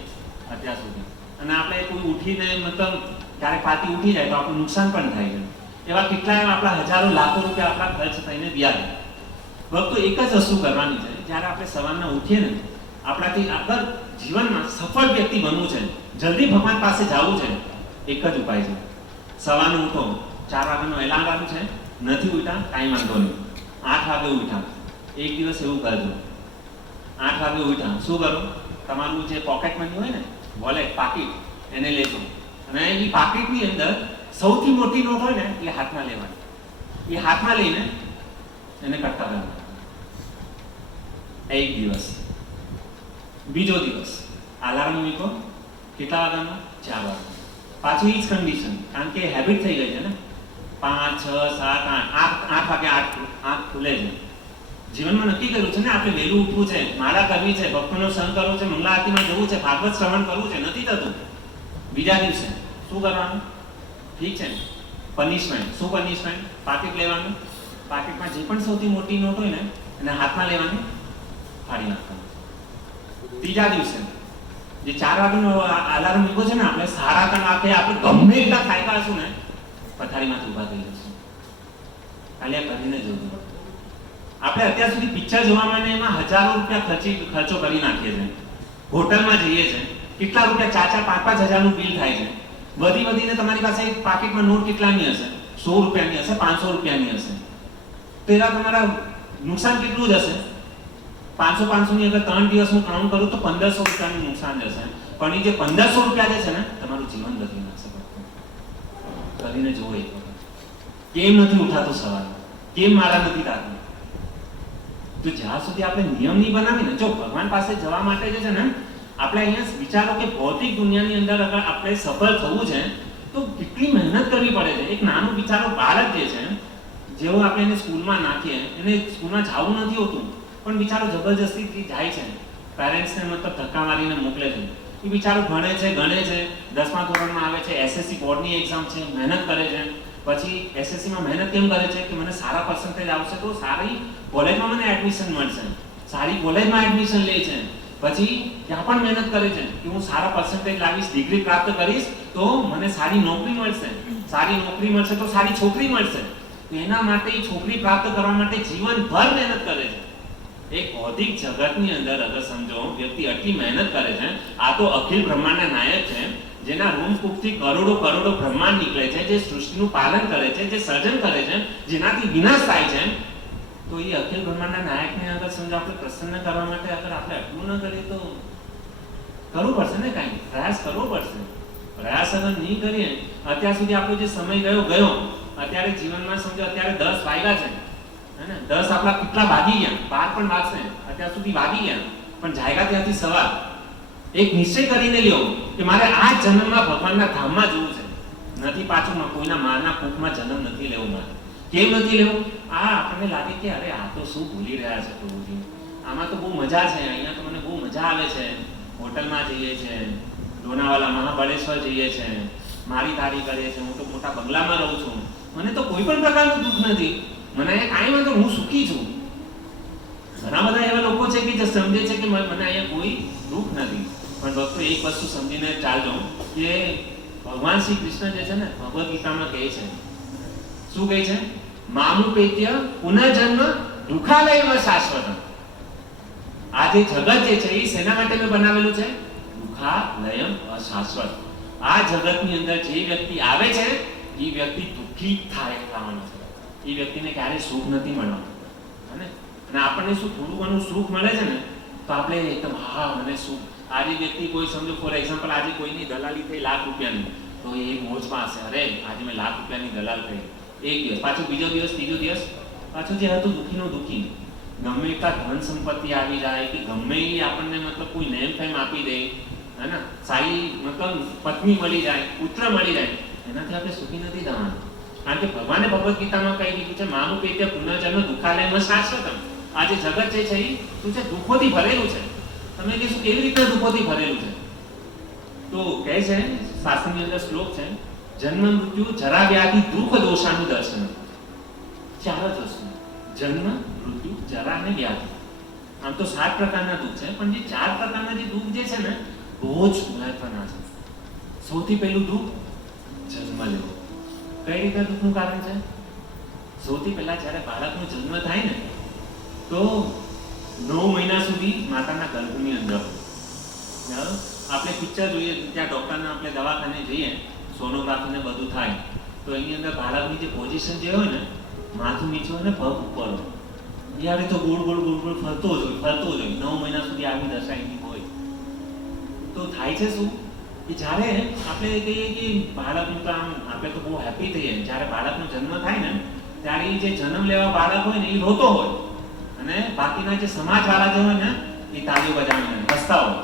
અત્યાર સુધી. અને આપણે કોઈ ઉઠીને મતલબ ક્યારેક પાર્ટી ઉઠી જાય તો આપણું નુકસાન પણ થાય છે. એવા કેટલાય આપણા હજારો લાખો રૂપિયા આપણા ખર્ચ થઈને ગયા છે. ભક્તો એક જ વસ્તુ કરવાની છે, જ્યારે આપણે સવારના ઉઠીએ ને, આપણાથી આગળ જીવનમાં સફળ વ્યક્તિ બનવું છે, જલ્દી ભગવાન પાસે જવું છે, એક જ ઉપાય છે. સવારનું ઉઠો, 4 વાગ્યાનો એલાર્મ છે, નથી ઉઠ્યા કાંઈ વાંધો નહીં, 8 વાગે ઉઠ્યા. એક દિવસ એવું કરજો, 8 વાગે ઉઠ્યા, શું કરો? તમારું જે પોકેટ મની હોય ને, વોલેટ, પાકીટ, એને લેજો અને એ પાકીટની અંદર સૌથી મોટી નોટ હોય ને એ હાથમાં લેવાની. એ હાથમાં લઈને એને કટકા કરવાના. એક દિવસ. બીજો દિવસ અલાર્મ મૂકો, કેટલા વાગ્યાનો? 4 વાગે. પાછું એ જ કન્ડિશન, કારણ કે હેબિટ થઈ ગઈ છે ને. 5, 6, 7, 8 વાગે આંખ ખુલે છે. જીવનમાં નક્કી કર્યું છે ને આપણે વહેલું ઉઠવું છે, માળા કરવી છે, ભક્તોનો સંગ કરવો છે, મંગલા આરતીમાં જવું છે, ભાગવત શ્રવણ કરવું છે, નથી થતું. બીજા દિવસે શું કરવાનું? ઠીક છે, પનિશમેન્ટ. શું પનિશમેન્ટ? પાકીટ લેવાનું, પાકીટમાં જે પણ સૌથી મોટી નોટ હોય ને એને હાથમાં લેવાની, ફાડી નાખવાનું. ત્રીજા દિવસે જે 4 વાગ્યાનો અલાર્મ મૂક્યો છે ને આપણે, 3:30 વાગે આપણે ગમે એટલા થાક્યા હશું ને પથારીમાંથી ઊભા થઈ જશું. ખાલી આ કરીને જવું. આપણે અત્યાર સુધી પિક્ચર જોવામાં ને એમાં હજારો રૂપિયા ખર્ચો કરી નાખીએ છીએ. હોટલમાં જઈએ છીએ, કેટલા રૂપિયા 4-5 હજારનું બિલ થાય છે. વધીને તમારી પાસે એક પાકીટમાં નોટ કેટલાની હશે? 100 રૂપિયાની હશે, 500 રૂપિયાની હશે. તો એવા તમારા નુકસાન કેટલું જ હશે? 500 ની અગર 3 દિવસનું કાઉન્ટ કરું તો 1500 રૂપિયાનું નુકસાન જશે. પણ એ જે 1500 રૂપિયા જે છે ને તમારું જીવન બદલી નાખશે. કરીને જુઓ એક વખત. કેમ નથી ઉઠાતું સવારે, કેમ મારા નથી થતું? તો જ્યાં સુધી આપણે નિયમ નહીં બનાવીને, જો ભગવાન પાસે જવા માટે જે છે ને, આપણે અહીંયા વિચારો કે ભૌતિક દુનિયાની અંદર અગર આપણે સફળ થવું છે તો કેટલી મહેનત કરવી પડે છે. એક નાનું વિચારો બાળક જે છે, જેવો આપણે એને સ્કૂલમાં નાખીએ, એને સ્કૂલમાં જવું નથી હોતું, પણ બિચારો જબરજસ્તીથી જાય છે, પેરેન્ટ્સને મતલબ ધક્કા મારીને મોકલે છે. એ બિચારો ભણે છે, ગણે છે, 10મા ધોરણમાં આવે છે, એસએસસી બોર્ડની એક્ઝામ છે, મહેનત કરે છે. પછી એસએસસીમાં મહેનત કેમ કરે છે કે મને સારા પર્સન્ટેજ આવશે તો સારી કોલેજમાં મને એડમિશન મળશે, સારી કોલેજમાં એડમિશન લે છે. પછી ત્યાં પણ મહેનત કરે છે કે હું સારા પર્સન્ટેજ લાવીશ, ડિગ્રી પ્રાપ્ત કરીશ તો મને સારી નોકરી મળશે, સારી નોકરી મળશે તો સારી છોકરી મળશે. તો એના માટે એ છોકરી પ્રાપ્ત કરવા માટે જીવનભર મહેનત કરે છે. એક ભૌતિક જગતની અંદર અગર સમજો વ્યક્તિ આટલી મહેનત કરે છે, આ તો અખિલ બ્રહ્માંડના નાયક છે, જેના રૂમકૂપથી કરોડો કરોડો બ્રહ્માંડ નીકળે છે, જે સૃષ્ટિનું પાલન કરે છે, જે સર્જન કરે છે, જેનાથી વિનાશ થાય છે. તો એ અખિલ બ્રહ્માંડના નાયકને અગર સમજો આપણે પ્રસન્ન કરવા માટે અગર આપણે આટલું ન કરીએ તો કરવું પડશે ને, કાંઈ પ્રયાસ કરવો પડશે. પ્રયાસ અગર નહીં કરીએ, અત્યાર સુધી આપણો જે સમય ગયો, અત્યારે જીવનમાં સમજો અત્યારે 10 વાગ્યા છે, હે ને, 10 આપણા કેટલા વાગી ગયા, 12 પણ વાગશે, અત્યાર સુધી વાગી ગયા, પણ જાયગા ત્યાંથી સવાર. એક નિશ્ચય કરીને લ્યો કે મારે આ જન્મમાં ભગવાનના ધામમાં જવું છે, નથી પાછું કોઈના માના કૂપમાં જન્મ નથી લેવો મારે. કેમ નથી લેવું? આ આપણને લાગે કે અરે આ તો શું ભૂલી રહ્યા છે પ્રભુજી, આમાં તો બહુ મજા છે, અહીંયા તો મને બહુ મજા આવે છે, હોટલમાં જઈએ છે, લોનાવાલા મહાબળેશ્વર જઈએ છે, મારી તારી કરીએ છે, હું તો મોટા બંગલામાં રહું છું, મને તો કોઈ પણ પ્રકારનું દુઃખ નથી, મને અહીંયા કાંઈ વાંધો, હું સુખી છું. ઘણા બધા એવા લોકો છે કે જે સમજે છે કે મને અહીંયા કોઈ દુઃખ નથી. પણ ભક્તો એક વસ્તુ સમજીને ચાલજો કે ભગવાન શ્રી કૃષ્ણ જે છે ને ભગવદ ગીતામાં કહે છે, શું કહે છે? મામુપેત્ય પુનર્જન્મ દુઃખાલયમાં શાશ્વત. આ જે જગત જે છે એ શેના માટે મેં બનાવેલું છે? દુઃખાલયમ અશાશ્વત. આ જગતની અંદર જે વ્યક્તિ આવે છે એ વ્યક્તિ દુઃખી થવાનો છે. એ વ્યક્તિને ક્યારેય સુખ નથી મળવાનું. અને આપણને શું થોડું ઘણું સુખ મળે છે ને તો આપણે એકદમ હા મને સુખ. આજે વ્યક્તિ કોઈ સમજો ફોર એક્ઝામ્પલ આજે કોઈની દલાલી થઈ ₹1,00,000 તો એ મોજમાં હશે, અરે આજે મેં ₹1,00,000 દલાલ થઈ. એક દિવસ, પાછો બીજો દિવસ, ત્રીજો દિવસ, પાછું જે હતું દુઃખીનો દુઃખી. ગમે એટલા ધન સંપત્તિ આવી જાય કે ગમે એ આપણને મતલબ કોઈ નેમ ફેમ આપી દે, હે ને, સારી મતલબ પત્ની મળી જાય, પુત્ર મળી જાય, એનાથી આપણે સુખી નથી થવાના. કારણ કે ભગવાને ભગવદ ગીતામાં કહી દીધું છે મામુપેત્ય પુનર્જન્મ દુઃખાલયમાં શાશ્વતમ. આ જે જગત જે છે એ શું છે? દુઃખોથી ભરેલું છે. તમે કહીશું કેવી રીતે દુઃખોથી ભરેલું છે? તો કહે છે શાસ્ત્રની અંદર શ્લોક છે, જન્મ મૃત્યુ જરા વ્યાધિ દુઃખ દોષાનું દર્શન. 4 જ વસ્તુ, જન્મ મૃત્યુ જરા અને વ્યાધિ. આમ તો 7 પ્રકારના દુઃખ છે, પણ જે 4 પ્રકારના જે દુઃખ જે છે ને બહુ જ મહત્વના છે. સૌથી પહેલું દુઃખ જન્મ લેવો. કઈ રીતે દુઃખનું કારણ છે? સૌથી પહેલા જ્યારે બાળકનો જન્મ થાય ને તો 9 મહિના સુધી માતાના ગર્ભની અંદર આપણે પિક્ચર જોઈએ ત્યાં ડૉક્ટરના આપણે દવાખાને જઈએ, સોનોગ્રાફી ને બધું થાય તો એની અંદર બાળકની જે પોઝિશન જે હોય ને, માથું નીચે હોય ને પગ ઉપર હોય, યારે તો ગોળ ગોળ ગોળ ગોળ ફરતો જ હોય. 9 મહિના સુધી આવી દશા એની હોય. તો થાય છે શું કે જ્યારે આપણે કહીએ કે બાળકનું તો આમ આપણે તો બહુ હેપી થઈએ, જ્યારે બાળકનો જન્મ થાય ને ત્યારે એ જે જન્મ લેવા બાળક હોય ને એ રોતો હોય અને બાકીના જે સમાજવાળા જે હોય ને એ તાળીઓ બજાવીને હસતા હોય.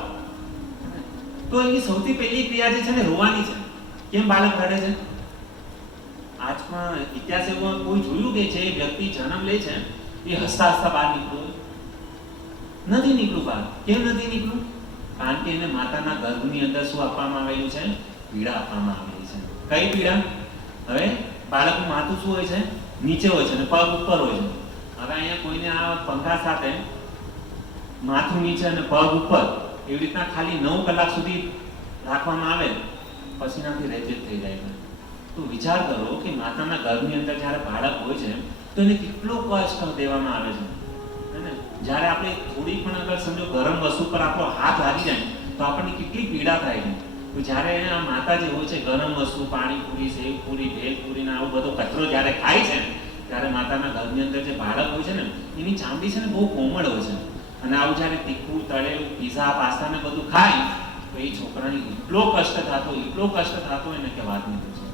તો એની સૌથી પહેલી ક્રિયા જે છે ને રોવાની છે. કેમ બાળક રડે છે? આજમાં ઇતિહાસ એવો કોઈ જોયું કે જે વ્યક્તિ જન્મ લે છે એ હસતા હસતા બહાર નીકળ્યું? નથી નીકળ્યું બહાર. કેમ નથી નીકળ્યું? કારણ કે એને માતાના ગર્ભની અંદર શું આપવામાં આવેલું છે? પીડા આપવામાં આવેલી છે. કઈ પીડા? હવે બાળકનું માથું શું હોય છે? નીચે હોય છે અને પગ ઉપર હોય છે. હવે અહીંયા કોઈને આ પંખા સાથે માથું નીચે અને પગ ઉપર એવી રીતના ખાલી 9 કલાક સુધી રાખવામાં આવે પસીનાથી રેજેટ થઈ જાય છે. તો વિચાર કરો કે માતાના ગર્ભની અંદર જ્યારે બાળક હોય છે તો એને કેટલો કષ્ટ દેવામાં આવે છે. જ્યારે આપણે થોડી પણ અગર સમજો ગરમ વસ્તુ પર આપણો હાથ લાગી જાય તો આપણને કેટલી પીડા થાય છે. તો જ્યારે આ માતા જે હોય છે ગરમ વસ્તુ, પાણીપુરી, સેવપુરી, ભેલપુરી ને આવું બધો કચરો જ્યારે ખાય છે ત્યારે માતાના ગર્ભની અંદર જે બાળક હોય છે ને એની ચામડી છે ને બહુ કોમળ હોય છે. અને આવું જ્યારે તીખું, તળેલું, પીઝા, પાસ્તા ને બધું ખાય તો એ છોકરાને એટલો કષ્ટ થતો હોય ને કે વાત નહીં પૂછો.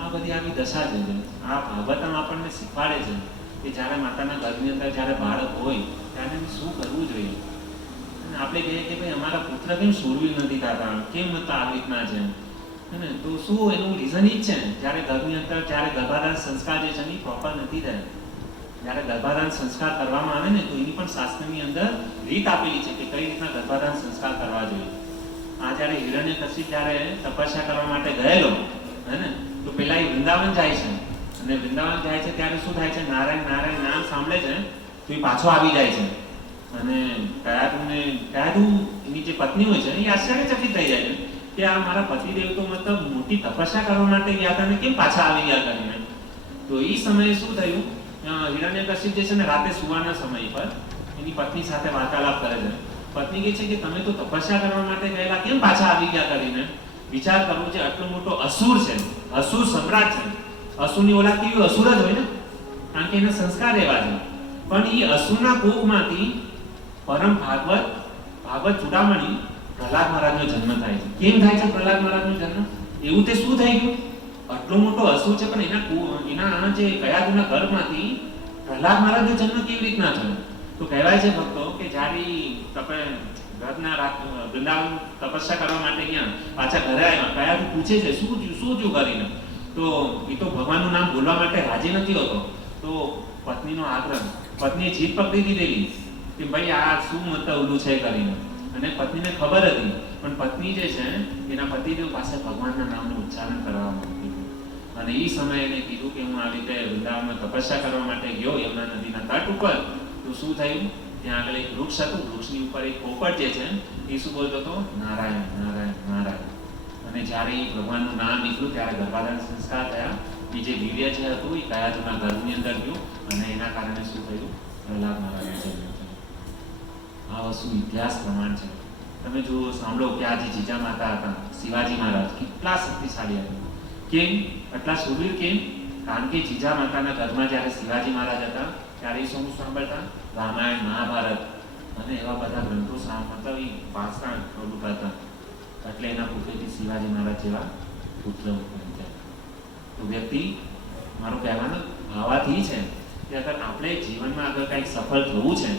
આ બધી આવી દશા છે. આ ભાગવતમ આપણને શીખવાડે છે કે જ્યારે માતાના ગર્ભની અંદર જ્યારે બાળક હોય ત્યારે એને શું કરવું જોઈએ. અને આપણે કહીએ કે ભાઈ અમારા પુત્ર કેમ શૂરવીર નથી થતા, કેમ નતા આવી રીતના છે, ને તો શું એનું રીઝન એ જ છે જ્યારે ગર્ભની અંદર જ્યારે ગર્ભાધાન સંસ્કાર જે છે એ પ્રોપર નથી થયા. જ્યારે ગર્ભાધાન સંસ્કાર કરવામાં આવે ને તો એની પણ શાસ્ત્રની અંદર રીત આપેલી છે કે કઈ રીતના ગર્ભાધાન સંસ્કાર કરવા જોઈએ. આ જ્યારે હિરણ્યકશિપ જ્યારે તપસ્યા કરવા માટે ગયેલો હે ને, તો પેલા એ વૃંદાવન જાય છે, અને વૃંદાવન જાય છે ત્યારે શું થાય છે, નારાયણ નારાયણ નામ સાંભળે છે તો એ પાછો આવી જાય છે. અને કયાદુ એની જે પત્ની હોય છે એ આશ્ચર્યચકિત થઈ જાય છે કે આ મારા પતિદેવ તો મતલબ મોટી તપસ્યા કરવા માટે ગયા હતા ને કેમ પાછા આવી ગયા કરીને. તો એ સમયે શું થયું, હિરણ્યકશિપ જે છે ને રાતે સુવાના સમય પર એની પત્ની સાથે વાર્તાલાપ કરે છે. પત્ની કહે છે કે તમે તો તપસ્યા કરવા માટે ગયેલા, કેમ પાછા આવી ગયા કરીને. વિચાર કરવો છે, આટલો મોટો અસુર છે, અસુર સમ્રાટ છે. અસુરની ઓલાદ કેવી અસુર જ હોય ને, કારણ કે એના સંસ્કાર એવા છે. પણ એ અસુરના કોખમાંથી પરમ ભાગવત ચૂડામણી પ્રહલાદ મહારાજનો જન્મ થાય છે. કેમ થાય છે પ્રહલાદ મહારાજનો જન્મ? એવું તે શું થઈ ગયું? આટલો મોટો અસુર છે પણ એના જે કયાદુના ગર્ભમાંથી પ્રહલાદ મહારાજનો જન્મ કેવી રીતના થયો? તો કહેવાય છે ભક્તો કે જ્યારે વૃંદાવન તપસ્યા કરવા માટે ગયા, પાછા ઘરે આવ્યા, કયાદુ પૂછે છે શું થયું કરીને. તો એ તો ભગવાનનું નામ બોલવા માટે રાજી નથી હોતો. તો પત્નીનો આગ્રહ, પત્નીએ જીદ પકડી દીધેલી કે ભાઈ આ શું ઓલું છે કરીને. અને પત્નીને ખબર હતી, પણ પત્ની જે છે એના પતિદેવ પાસે ભગવાનના નામનું ઉચ્ચારણ કરવા માંગતી હતી. અને એ સમયે એને કીધું કે હું આવી રીતે વૃંદાવનમાં તપસ્યા કરવા માટે ગયો યમુના નદીના તટ ઉપર. તો શું થયું, ત્યાં આગળ એક વૃક્ષ હતું, વૃક્ષની ઉપર એક પોપટ જે છે એ શું બોલતો હતો, નારાયણ નારાયણ નારાયણ. અને જ્યારે એ ભગવાનનું નામ નીકળ્યું ત્યારે ગર્ભાધાન સંસ્કાર થયા. એ જે વીર્ય જે હતું એ કયાદુના ગર્ભની અંદર ગયું, અને એના કારણે શું થયું, પ્રહલાદ મહારાજનો જન્મ થયો. આ વસ્તુ ઇતિહાસ પ્રમાણ છે. તમે જો સાંભળો કે આ જે જીજા માતા હતા શિવાજી મહારાજ કેટલા શક્તિશાળી હતા. કેમ આટલા શૂરવીર? કેમ? કારણ કે જીજા માતાના ઘરમાં જ્યારે શિવાજી મહારાજ હતા ત્યારે શું સાંભળતા, રામાયણ મહાભારત અને એવા બધા ગ્રંથો મતલબ એ વાંચતા હતા. એટલે એના પુત્રથી શિવાજી મહારાજ જેવા પુત્ર ઉત્પન્ન થયા. તો વ્યક્તિ, મારો કહેવાનો ભાવાથી છે કે અગર આપણે જીવનમાં અગર કંઈક સફળ થવું છે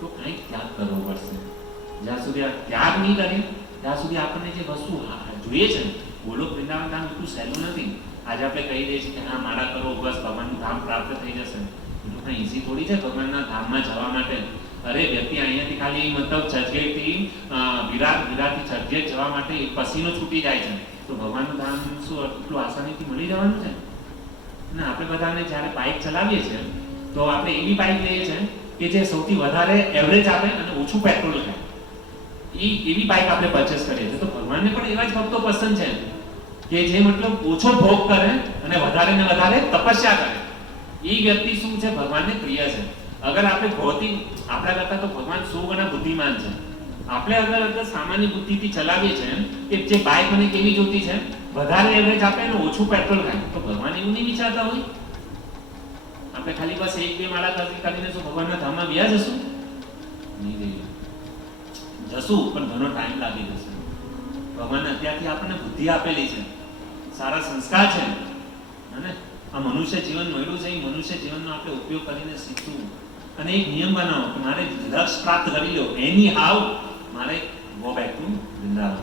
તો કંઈક ત્યાગ કરવો પડશે. જ્યાં સુધી આ ત્યાગ નહીં કરીએ ત્યાં સુધી આપણને જે વસ્તુ જોઈએ છે ને, ગોલોક વૃંદાવન ધામ એટલું સહેલું નથી. આજે આપણે કહી દઈએ છીએ કે હા મારા કરો બસ ભગવાનનું ધામ પ્રાપ્ત થઈ જશે. એટલું કંઈ ઇઝી થોડી છે ભગવાનના ધામમાં જવા માટે. અરે વ્યક્તિ અહીંયાથી ખાલી મતલબ ચર્ચગેટથી વિરારથી ચર્ચગેટ જવા માટે પસીનો છૂટી જાય છે. તો ભગવાનનું ધામ શું એટલું આસાનીથી મળી જવાનું છે? અને આપણે બધાને જ્યારે બાઇક ચલાવીએ છીએ તો આપણે એવી બાઇક લઈએ છીએ કે જે સૌથી વધારે એવરેજ આપે અને ઓછું પેટ્રોલ ખાય. એવી બાઇક આપણે પરચેસ કરીએ છીએ. તો ભગવાનને પણ એવા જ ભક્તો પસંદ છે કે જે મતલબ ઓછો ભોગ કરે અને વધારે ને વધારે તપસ્યા કરે. એ વ્યક્તિ શું છે, ભગવાનને પ્રિય છે. અગર આપણે ભૌતિક આપણા કરતા તો ભગવાન 100 ગણા બુદ્ધિમાન છે. આપણે અગર સામાન્ય બુદ્ધિથી ચલાવીએ છીએ કે જે બાઇક મને કેવી જોતી છે, વધારે એવરેજ આપે અને ઓછું પેટ્રોલ ખાય, તો ભગવાન એવું નહીં વિચારતા હોય. આપણે ખાલી બસ 1-2 માળા કરીને શું ભગવાનના ધામમાં વ્યા જશું? નહીં જશું, પણ ઘણો ટાઈમ લાગી જશે. ભગવાન અત્યારથી આપણને બુદ્ધિ આપેલી છે, સારા સંસ્કાર છે, અને આ મનુષ્ય જીવન મળ્યું છે. એ મનુષ્ય જીવનનો આપણે ઉપયોગ કરીને શીખવું અને એક નિયમ બનાવો કે મારે લક્ષ્ય પ્રાપ્ત કરી લો, એની હાવ મારે go back to Vrindavan,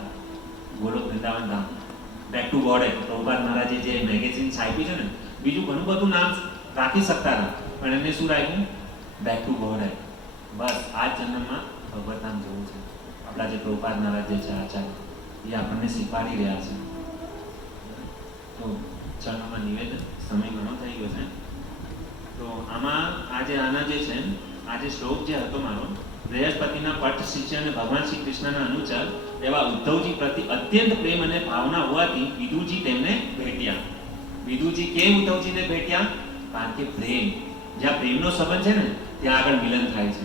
Golok Vrindavan Dham, back to Godhead. Prabhupada મહારાજે જે મેગેઝિન્સ આપી છે ને, બીજું ઘણું બધું નામ રાખી શકતા હતા, પણ એમને શું રાખ્યું, બેક ટુ ગોડે. બસ આ જ જન્મમાં ભગવત ધામ જવું છે. આપણા જે પ્રભુપાદ મહારાજ જે છે આચાર્ય, એ આપણને શીખવાડી રહ્યા છે. તો ચરણોમાં નિવેદન, સમય ઘણો થઈ ગયો છે. તો આના જે છે આ જે શ્લોક જે હતો મારો, બૃહસ્પતિના પટ્ટ શિષ્ય અને ભગવાન શ્રી કૃષ્ણના અનુચર એવા ઉદ્ધવજી પ્રતિ અત્યંત પ્રેમ અને ભાવના હોવાથી વિદુજી તેમને ભેટ્યા. વિદુજી કેમ ઉદ્ધવજીને ભેટ્યા? કારણ કે પ્રેમ, જ્યાં પ્રેમનો સંબંધ છે ને ત્યાં આગળ મિલન થાય છે.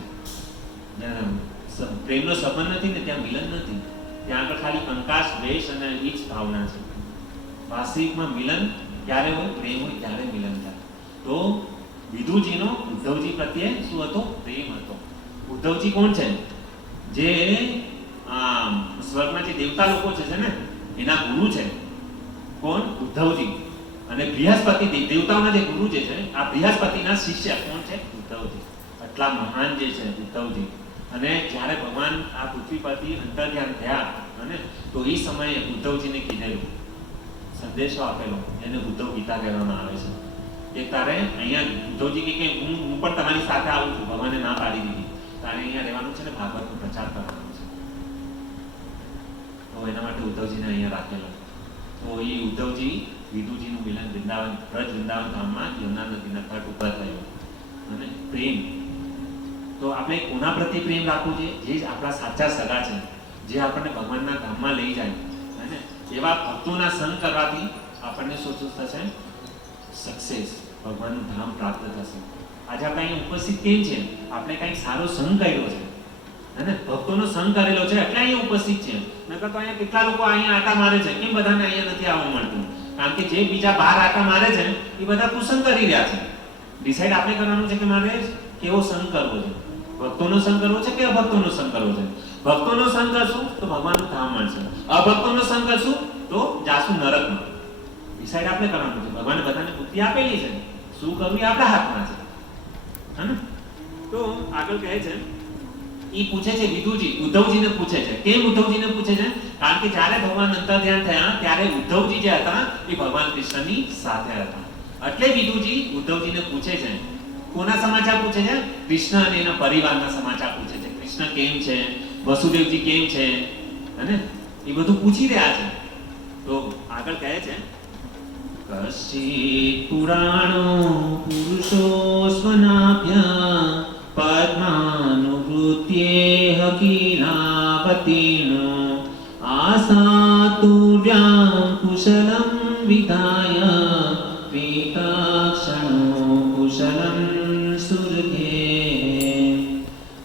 જ્યાં પ્રેમનો સંબંધ નથી ને ત્યાં મિલન નથી. ત્યાં આગળ ખાલી કંકાસ, દ્વેષ અને એ જ ભાવના છે. વાસ્તવિકમાં મિલન ક્યારે હોય? પ્રેમ હોય ત્યારે મિલન થાય. તો વિદુજીનો ઉદ્ધવજી પ્રત્યે શું હતો? પ્રેમ હતો. ઉદ્ધવજી કોણ છે? જે સ્વર્ગમાં જે દેવતા લોકો છે ને એના ગુરુ છે. કોણ? ઉદ્ધવજી. અને બૃહસ્પતિ દેવતાઓના જે ગુરુ જે છે આ બૃહસ્પતિના શિષ્ય કોણ છે? ઉદ્ધવજી. આટલા મહાન જે છે ઉદ્ધવજી. અને જ્યારે ભગવાન આ પૃથ્વી પરથી અંતર્ધ્યાન થયા અને તો એ સમયે ઉદ્ધવજીને કીધેલું સંદેશો આપેલો એને ઉદ્ધવ ગીતા કહેવામાં આવે છે કે તારે અહીંયા ઉદ્ધવજી કે હું પણ તમારી સાથે આવું છું, ભગવાને ના પાડી દીધી, તારે અહીંયા રહેવાનું છે ને ભાગવતનો પ્રચાર કરવાનો છે. તો એના માટે ઉદ્ધવજીને અહીંયા રાખેલો. તો એ ઉદ્ધવજી વિદુજીનું મિલન વૃંદાવન બ્રજ વૃંદાવન ધામમાં યમુના નદીના તટ ઉપર થયું. અને પ્રેમ તો આપણે કોના પ્રત્યે પ્રેમ રાખવું છે? જે આપણા સાચા સગા છે, જે આપણને ભગવાનના ધામમાં લઈ જાય અને એવા ભક્તોના સંગ કરવાથી આપણને શું થશે? સક્સેસ, ભગવાનનું ધામ પ્રાપ્ત થશે. આજે આપણે અહીં ઉપસ્થિત કેમ છે? આપણે કંઈક સારો સંગ કર્યો છે અને ભક્તોનો સંગ કરેલો છે એટલે અહીંયા ઉપસ્થિત છે. નકર તો અહીંયા કેટલા લોકો અહીંયા આટા મારે છે, કેમ બધાને અહીંયા નથી આવવા મળતું? કારણ કે જે બીજા બહાર આટા મારે છે એ બધા કુસંગ કરી રહ્યા છે. ડિસાઈડ આપણે કરવાનું છે કે મારે કેવો સંગ કરવો છે, ભક્તોનો સંગ કરવો છે કે અભક્તોનો સંગ કરવો છે. ભક્તોનો સંગ કરશું તો ભગવાનનું ધામ મળશે, અભક્તોનો સંગ કરશું તો જાશું નરકમાં. ડિસાઈડ આપણે કરવાનું છે. ભગવાને બધાને બુદ્ધિ આપેલી છે, શું કરવું એ આપણા હાથમાં છે. હે? તો આગળ કહે છે ઈ પૂછે છે વિદુજી, ઉદ્ધવજીને પૂછે છે. કેમ ઉદ્ધવજીને પૂછે છે? કારણ કે જ્યારે ભગવાન અંતર્ધ્યાન થયા ત્યારે ઉદ્ધવજી જે હતા એ ભગવાન કૃષ્ણની સાથે હતા. એટલે વિદુજી ઉદ્ધવજીને પૂછે છે. કોના સમાચાર પૂછે છે? કૃષ્ણ અને એના પરિવારના સમાચાર પૂછે છે. કૃષ્ણ કેમ છે, વસુદેવજી કેમ છે, અને એ બધું પૂછી રહ્યા છે. તો આગળ કહે છે કશ્ચિત પુરાણો પુરુષો સ્વનાભ્યા પદ્માનુવૃત્યે હકીલાવતીર્ણો આસાતુર્યાં કુશલં વિધાય પ્રીતાક્ષણો કુશલં સુરઘે.